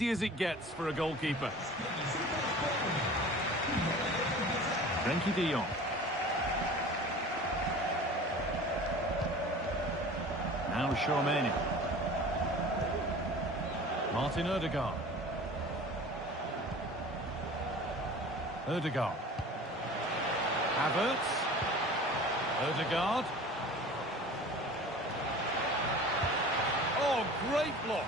As it gets for a goalkeeper. Frenkie de Jong. Now Tchouameni. Martin Odegaard. Odegaard. Havertz. Odegaard. Oh, great block.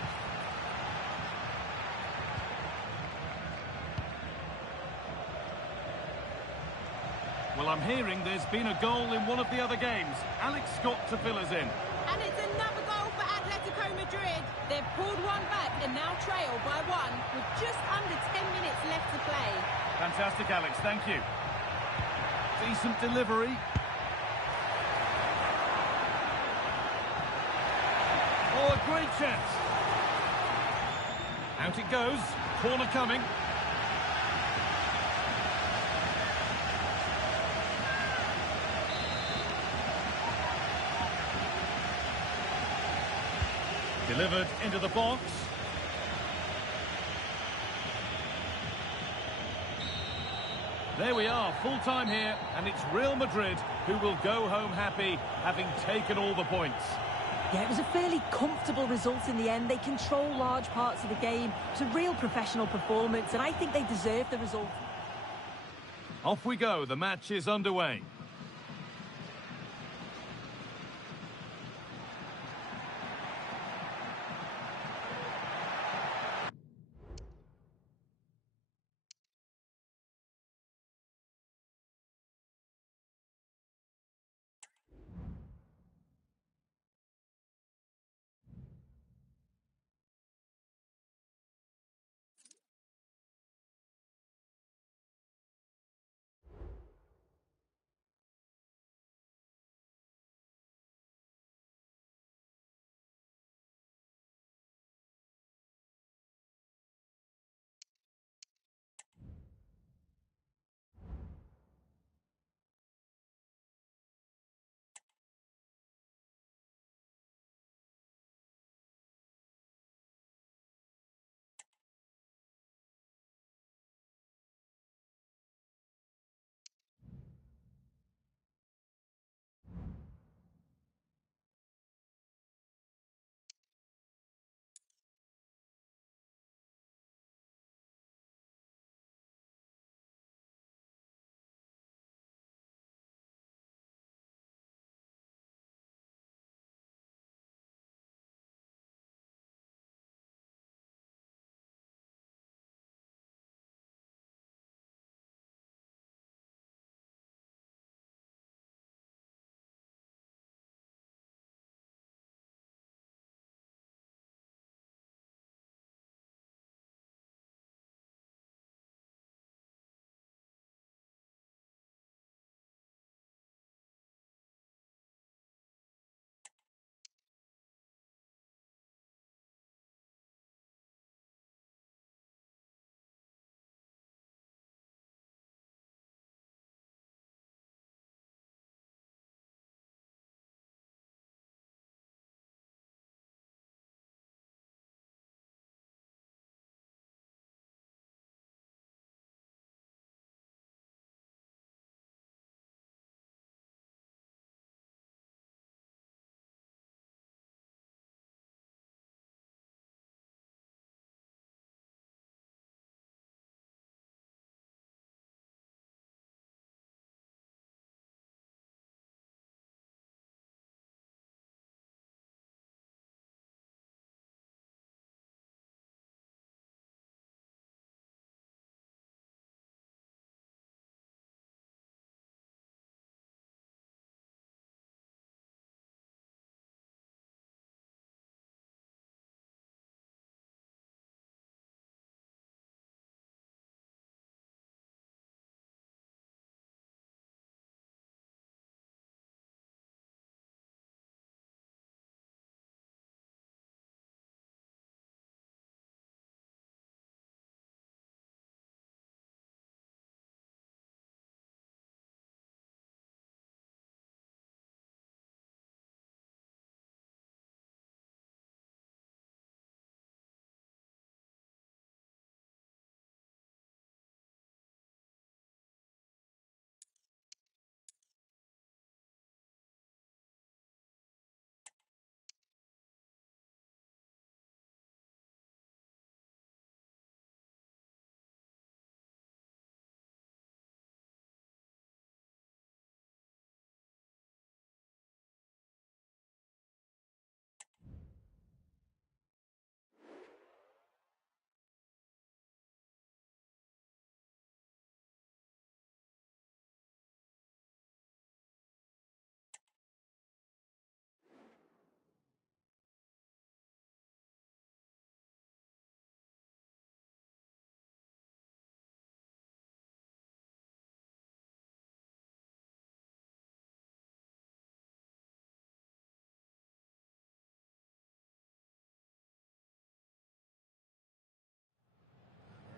Well, I'm hearing there's been a goal in one of the other games. Alex Scott to fill us in. And it's another goal for Atletico Madrid. They've pulled one back and now trail by one with just under 10 minutes left to play. Fantastic, Alex. Thank you. Decent delivery. Oh, a great chance. Out it goes. Corner coming. Delivered into the box. There we are, full time here, and it's Real Madrid who will go home happy, having taken all the points. Yeah, it was a fairly comfortable result in the end. They control large parts of the game. It's a real professional performance, and I think they deserve the result. Off we go, the match is underway.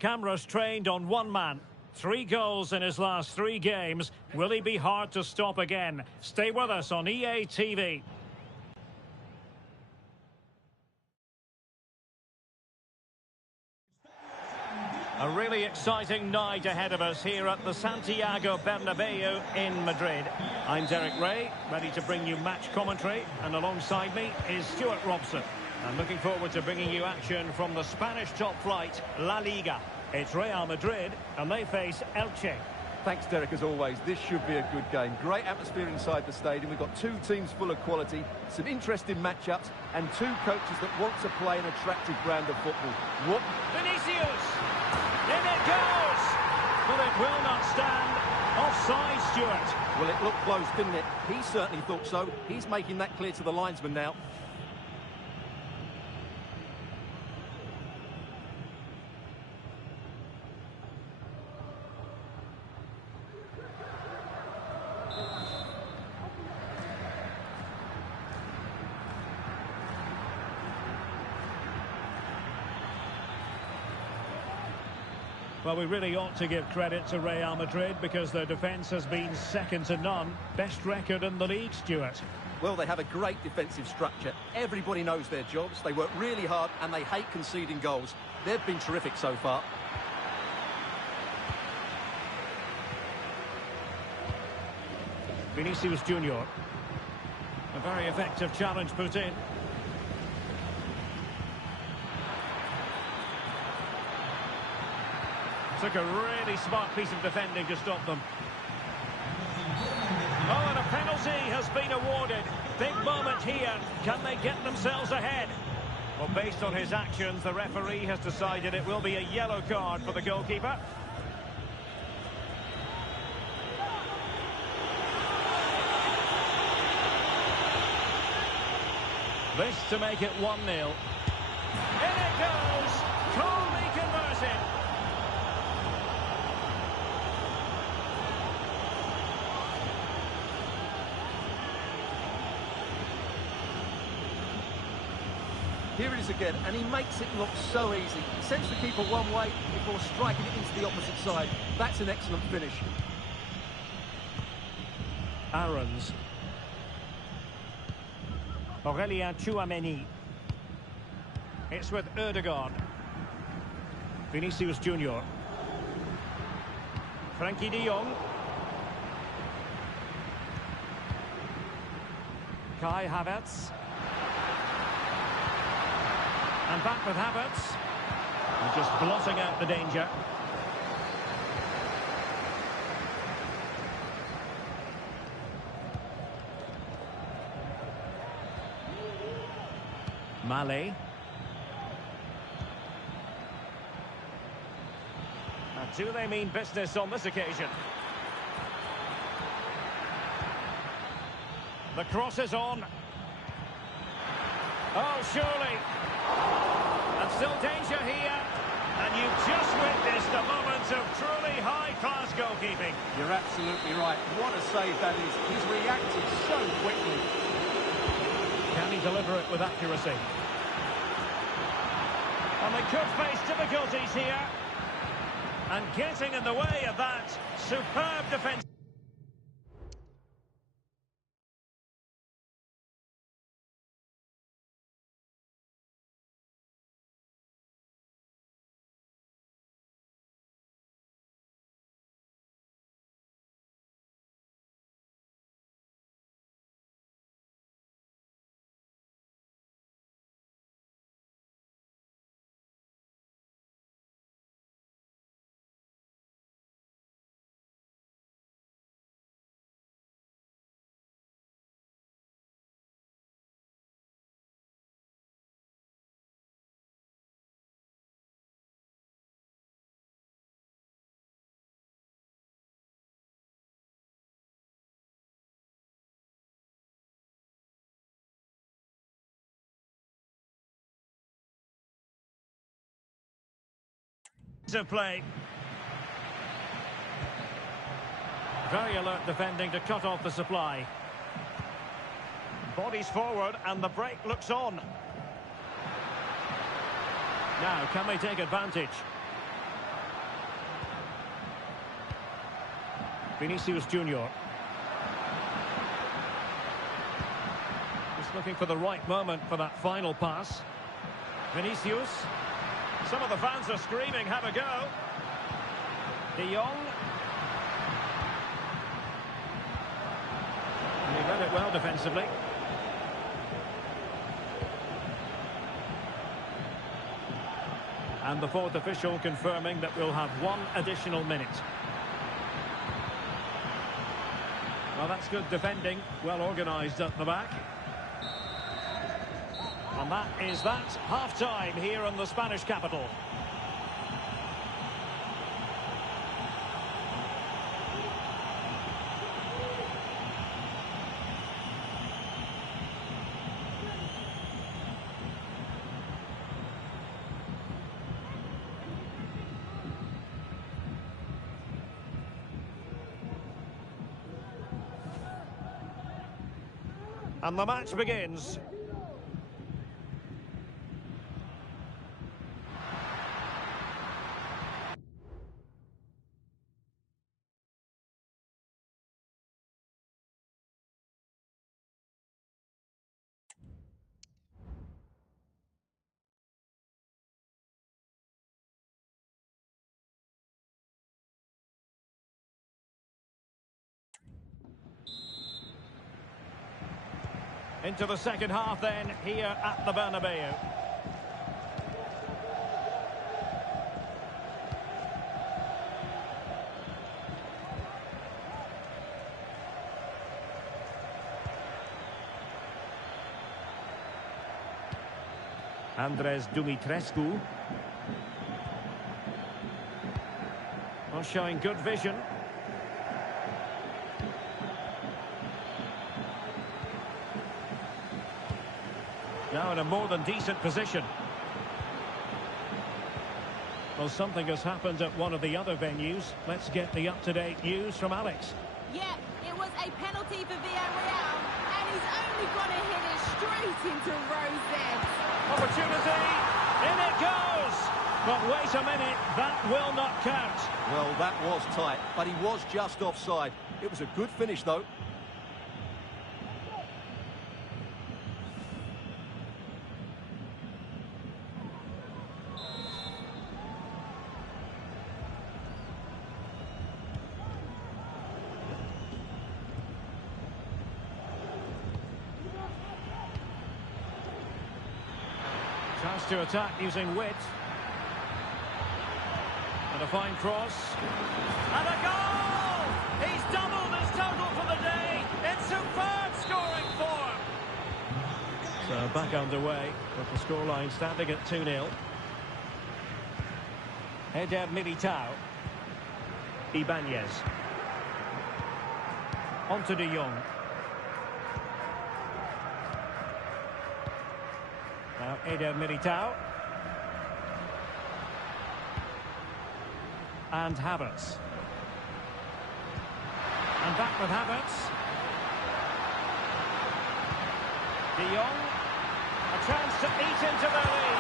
Cameras trained on one man. 3 goals in his last 3 games. Will he be hard to stop again? Stay with us on EA TV. A really exciting night ahead of us here at the Santiago Bernabeu in Madrid. I'm Derek Ray, ready to bring you match commentary, and alongside me is Stuart Robson. I'm looking forward to bringing you action from the Spanish top flight, La Liga. It's Real Madrid, and they face Elche. Thanks, Derek, as always. This should be a good game. Great atmosphere inside the stadium. We've got 2 teams full of quality, some interesting matchups, and 2 coaches that want to play an attractive brand of football. What? Vinicius! In it goes! But it will not stand. Offside, Stuart. Well, it looked close, didn't it? He certainly thought so. He's making that clear to the linesman now. Well, we really ought to give credit to Real Madrid because their defence has been second to none. Best record in the league, Stuart. Well, they have a great defensive structure. Everybody knows their jobs. They work really hard and they hate conceding goals. They've been terrific so far. Vinicius Junior. A very effective challenge put in. Took a really smart piece of defending to stop them. Oh, and a penalty has been awarded. Big moment here. Can they get themselves ahead? Well, based on his actions, the referee has decided it will be a yellow card for the goalkeeper. This to make it 1-0. In it goes! Calmly converted. Here it is again, and he makes it look so easy. He sends the keeper one way before striking it into the opposite side. That's an excellent finish. Aarons. Aurélien Tchouameni. It's with Ødegaard. Vinicius Junior. Frenkie de Jong. Kai Havertz. And back with Havertz. And just blotting out the danger. Male. And do they mean business on this occasion? The cross is on. Oh, surely. And still danger here. And you've just witnessed a moment of truly high-class goalkeeping. You're absolutely right. What a save that is. He's reacted so quickly. Can he deliver it with accuracy? And they could face difficulties here. And getting in the way of that superb defence. Of play. Very alert defending to cut off the supply. Bodies forward and the break looks on. Now, can they take advantage? Vinicius Junior. Just looking for the right moment for that final pass. Vinicius. Some of the fans are screaming, have a go. De Jong. And he read it well defensively. And the fourth official confirming that we'll have one additional minute. Well, that's good defending, well organised at the back. And that is that, half-time here in the Spanish capital. And the match begins. Into the second half then, here at the Bernabeu. Andres Dumitrescu. Well, showing good vision. Now in a more than decent position. Well, something has happened at one of the other venues. Let's get the up-to-date news from Alex. Yeah, it was a penalty for Villarreal, and he's only going to hit it straight into Rose Edge. Opportunity, in it goes! But wait a minute, that will not count. Well, that was tight, but he was just offside. It was a good finish, though. Chance to attack using wit. And a fine cross. And a goal! He's doubled his total for the day in superb scoring form. So back underway, with the scoreline standing at 2-0. Eder Militao. Ibanez. On to De Jong. Now Eder Militao. And Havertz. And back with Havertz. De Jong. A chance to eat into the lead.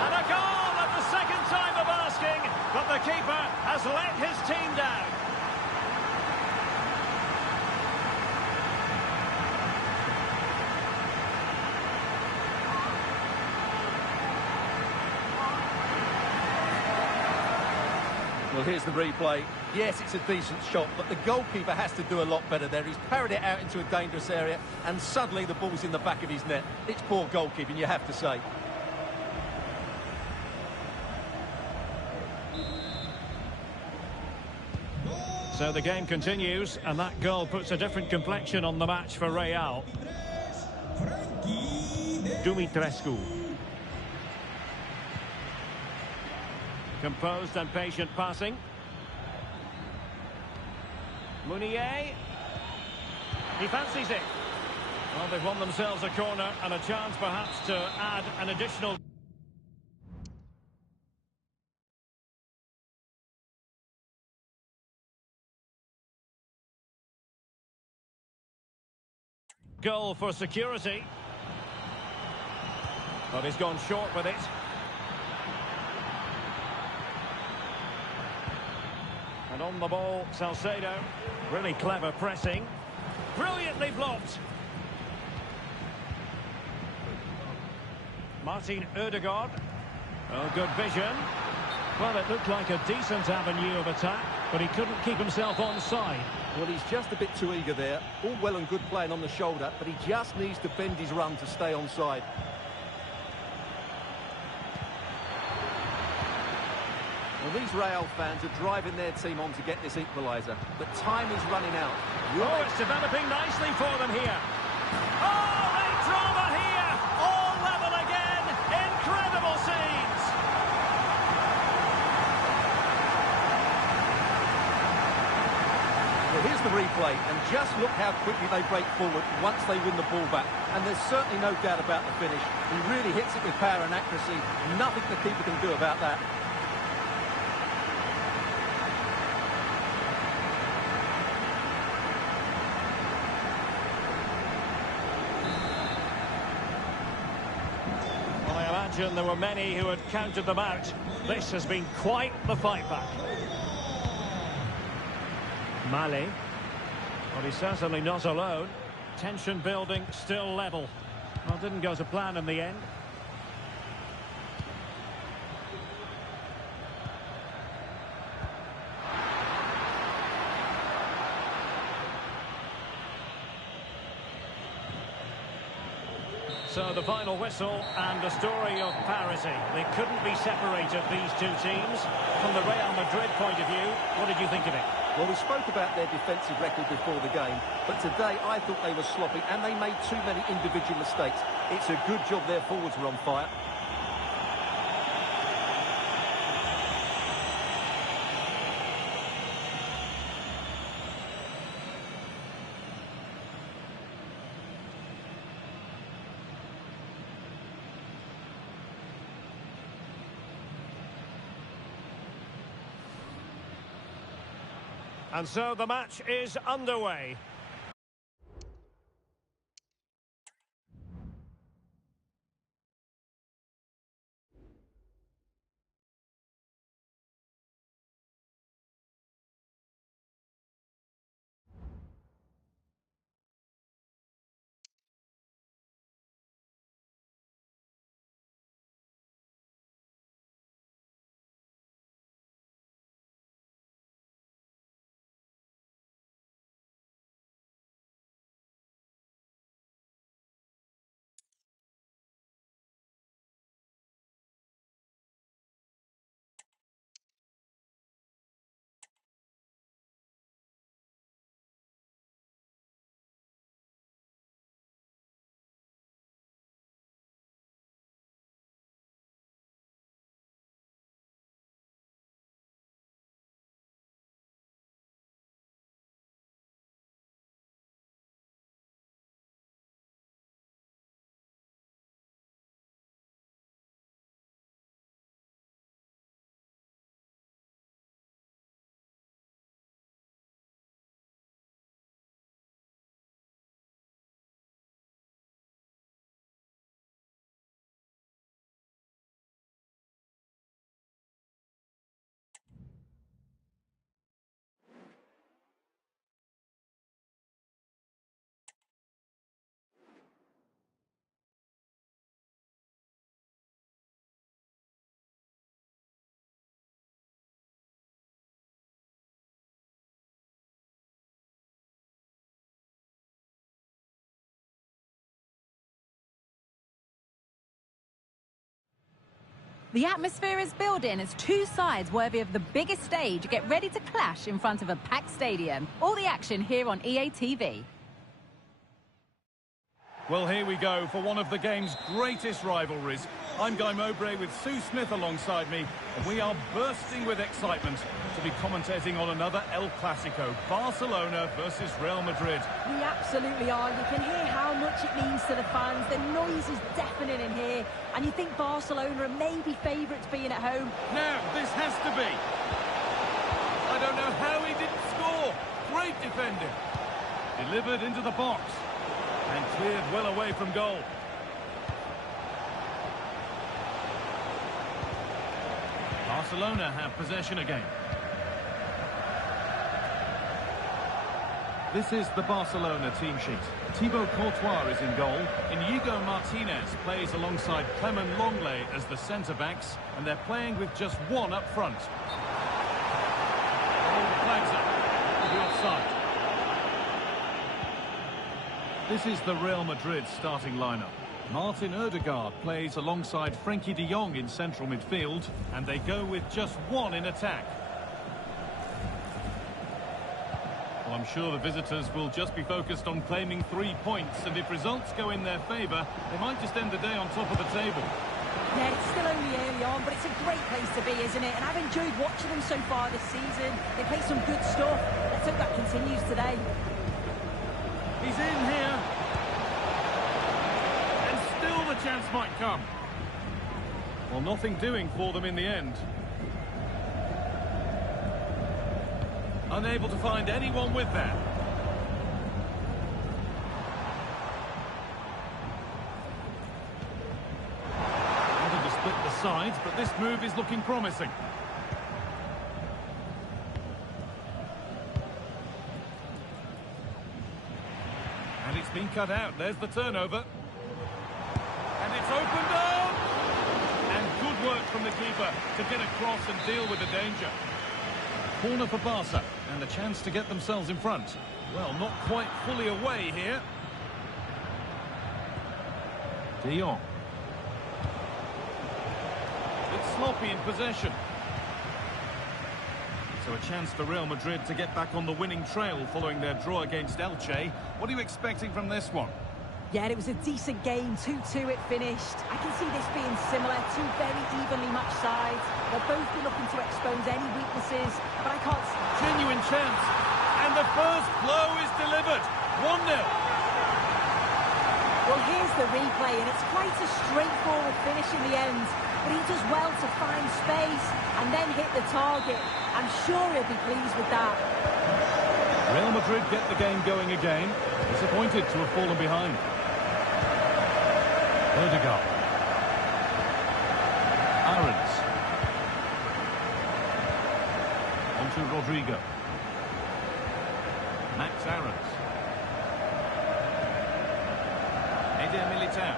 And a goal at the second time of asking. But the keeper has let his team down. Well, here's the replay. Yes, it's a decent shot, but the goalkeeper has to do a lot better there. He's parried it out into a dangerous area, and suddenly the ball's in the back of his net. It's poor goalkeeping, you have to say. So the game continues, and that goal puts a different complexion on the match for Real. Dumitrescu. Composed and patient passing. Meunier. He fancies it. Well, they've won themselves a corner and a chance perhaps to add an additional goal for security. But he's gone short with it. And On the ball, Salcedo. Really clever pressing. Brilliantly blocked. Martin Ødegaard. Oh, good vision. Well, it looked like a decent avenue of attack, but he couldn't keep himself onside. Well, he's just a bit too eager there. All well and good playing on the shoulder, but he just needs to bend his run to stay onside. Well, these Real fans are driving their team on to get this equaliser, but time is running out. Oh, it's developing nicely for them here. Oh, late drama here. All level again. Incredible scenes. Well, here's the replay, and just look how quickly they break forward once they win the ball back. And there's certainly no doubt about the finish. He really hits it with power and accuracy. Nothing the keeper can do about that. There were many who had counted them out. This has been quite the fight back. Mali. Well, he's certainly not alone. Tension building, still level. Well, didn't go to plan in the end. So the final whistle and a story of parity. They couldn't be separated, these two teams. From the Real Madrid point of view, what did you think of it? Well, we spoke about their defensive record before the game, but today I thought they were sloppy and they made too many individual mistakes. It's a good job their forwards were on fire. And so the match is underway. The atmosphere is building as two sides worthy of the biggest stage get ready to clash in front of a packed stadium. All the action here on EA TV. Well, here we go for one of the game's greatest rivalries. I'm Guy Mowbray with Sue Smith alongside me, and we are bursting with excitement to be commentating on another El Clasico, Barcelona versus Real Madrid. We absolutely are. You can hear how much it means to the fans. The noise is deafening in here, and you think Barcelona are maybe favourites being at home. Now, this has to be. I don't know how he didn't score. Great defending. Delivered into the box. And cleared well away from goal. Barcelona have possession again. This is the Barcelona team sheet. Thibaut Courtois is in goal. Inigo Martinez plays alongside Clement Longley as the centre-backs, and they're playing with just one up front. Oh, the flag's up. The offside. This is the Real Madrid starting lineup. Martin Odegaard plays alongside Frenkie de Jong in central midfield, and they go with just one in attack. Well, I'm sure the visitors will just be focused on claiming 3 points, and if results go in their favour, they might just end the day on top of the table. Yeah, it's still only early on, but it's a great place to be, isn't it? And I've enjoyed watching them so far this season. They play some good stuff. Let's hope that continues today. He's in here. And still the chance might come. Well, nothing doing for them in the end. Unable to find anyone with that. Wanted to split the sides, but this move is looking promising. And it's been cut out. There's the turnover. And it's opened up! And good work from the keeper to get across and deal with the danger. Corner for Barca, and the chance to get themselves in front. Well, not quite fully away here. De Jong. It's sloppy in possession. So a chance for Real Madrid to get back on the winning trail following their draw against Elche. What are you expecting from this one? Yeah, it was a decent game, 2-2 it finished. I can see this being similar, two very evenly matched sides. They'll both be looking to expose any weaknesses, but I can't... Genuine chance, and the first blow is delivered, 1-0. Well, here's the replay, and it's quite a straightforward finish in the end, but he does well to find space and then hit the target. I'm sure he'll be pleased with that. Real Madrid get the game going again. Disappointed to have fallen behind. Odegaard. Aarons. On to Rodrigo. Max Aarons. Eder Militao.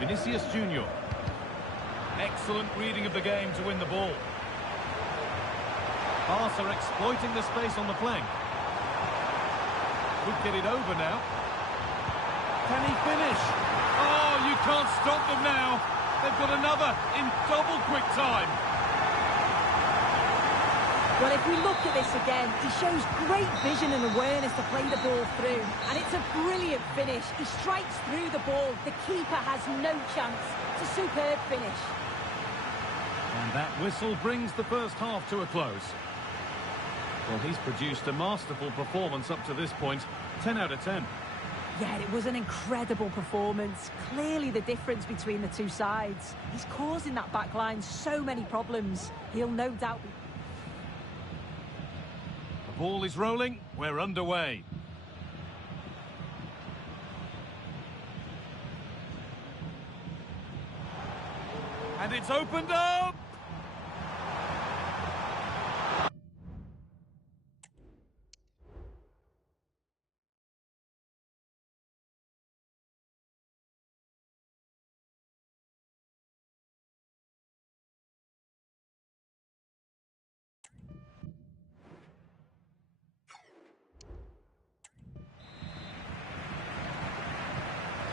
Vinicius Junior. Excellent reading of the game to win the ball. Barca exploiting the space on the flank. Could get it over now. Can he finish? Oh, you can't stop them now. They've got another in double quick time. Well, if we look at this again, he shows great vision and awareness to play the ball through. And it's a brilliant finish. He strikes through the ball. The keeper has no chance. It's a superb finish. And that whistle brings the first half to a close. Well, he's produced a masterful performance up to this point. 10 out of 10. Yeah, it was an incredible performance. Clearly the difference between the two sides. He's causing that back line so many problems. He'll no doubt be... The ball is rolling. We're underway. And it's opened up!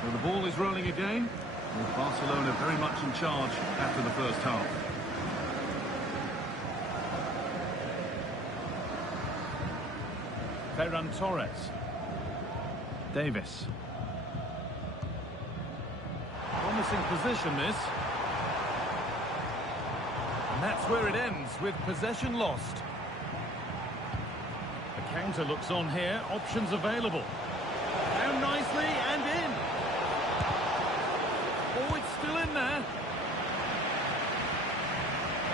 So the ball is rolling again, with Barcelona very much in charge after the first half. Ferran Torres. Davis. Promising position this. And that's where it ends, with possession lost. The counter looks on here, options available. Down nicely and in. Oh, it's still in there.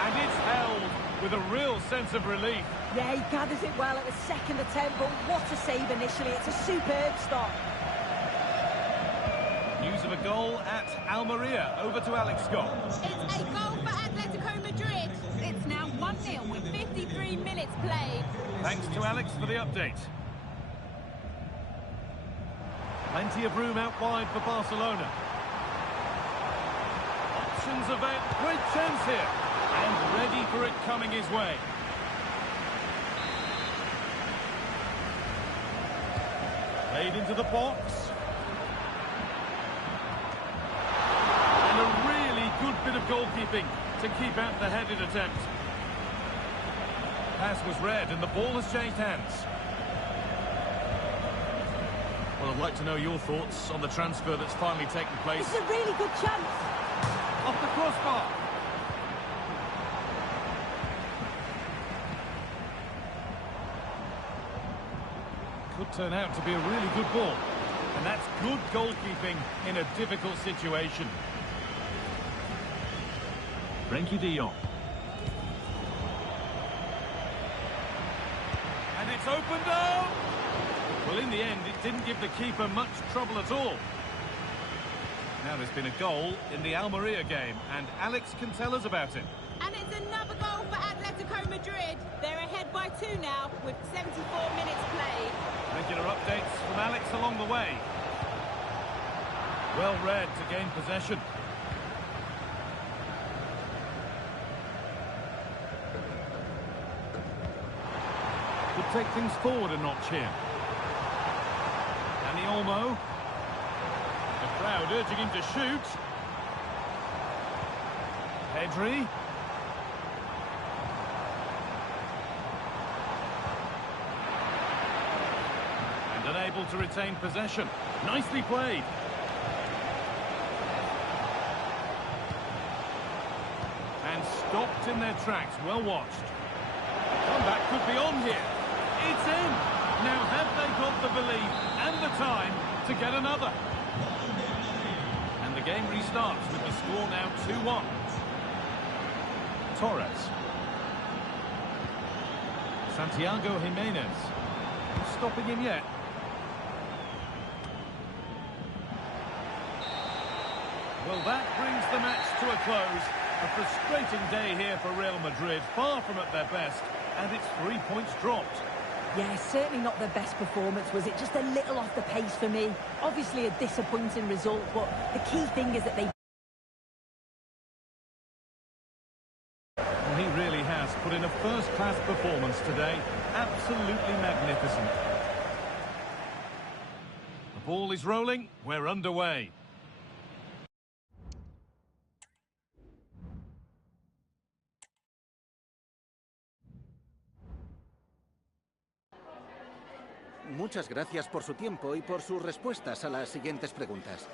And it's held with a real sense of relief. Yeah, he gathers it well at the second attempt, but what a save initially. It's a superb stop. New News of a goal at Almeria. Over to Alex Scott. It's a goal for Atletico Madrid. It's now 1-0 with 53 minutes played. Thanks to Alex for the update. Plenty of room out wide for Barcelona. Options available. Great chance here. And ready for it coming his way. Played into the box. And a really good bit of goalkeeping to keep out the headed attempt. Pass was read and the ball has changed hands. Well, I'd like to know your thoughts on the transfer that's finally taken place. It's a really good chance. Off the crossbar. Could turn out to be a really good ball. And that's good goalkeeping in a difficult situation. Frenkie de Jong. And it's opened up! Well, in the end, it didn't give the keeper much trouble at all. Now there's been a goal in the Almeria game, and Alex can tell us about it. And it's another goal for Atletico Madrid. They're ahead by 2 now with 74 minutes played. Regular updates from Alex along the way. Well read to gain possession. Could take things forward a notch here. Dani Olmo. The crowd urging him to shoot. Pedri. And unable to retain possession. Nicely played. And stopped in their tracks. Well watched. Comeback could be on here. It's in. Now have they got the belief and the time to get another? And the game restarts with the score now 2-1. Torres. Santiago Jimenez. Stopping him yet. Well, that brings the match to a close. A frustrating day here for Real Madrid, far from at their best, and it's 3 points dropped. Yeah, certainly not their best performance, was it? Just a little off the pace for me. Obviously a disappointing result, but the key thing is that they... Well, he really has put in a first-class performance today. Absolutely magnificent. The ball is rolling. We're underway. Muchas gracias por su tiempo y por sus respuestas a las siguientes preguntas.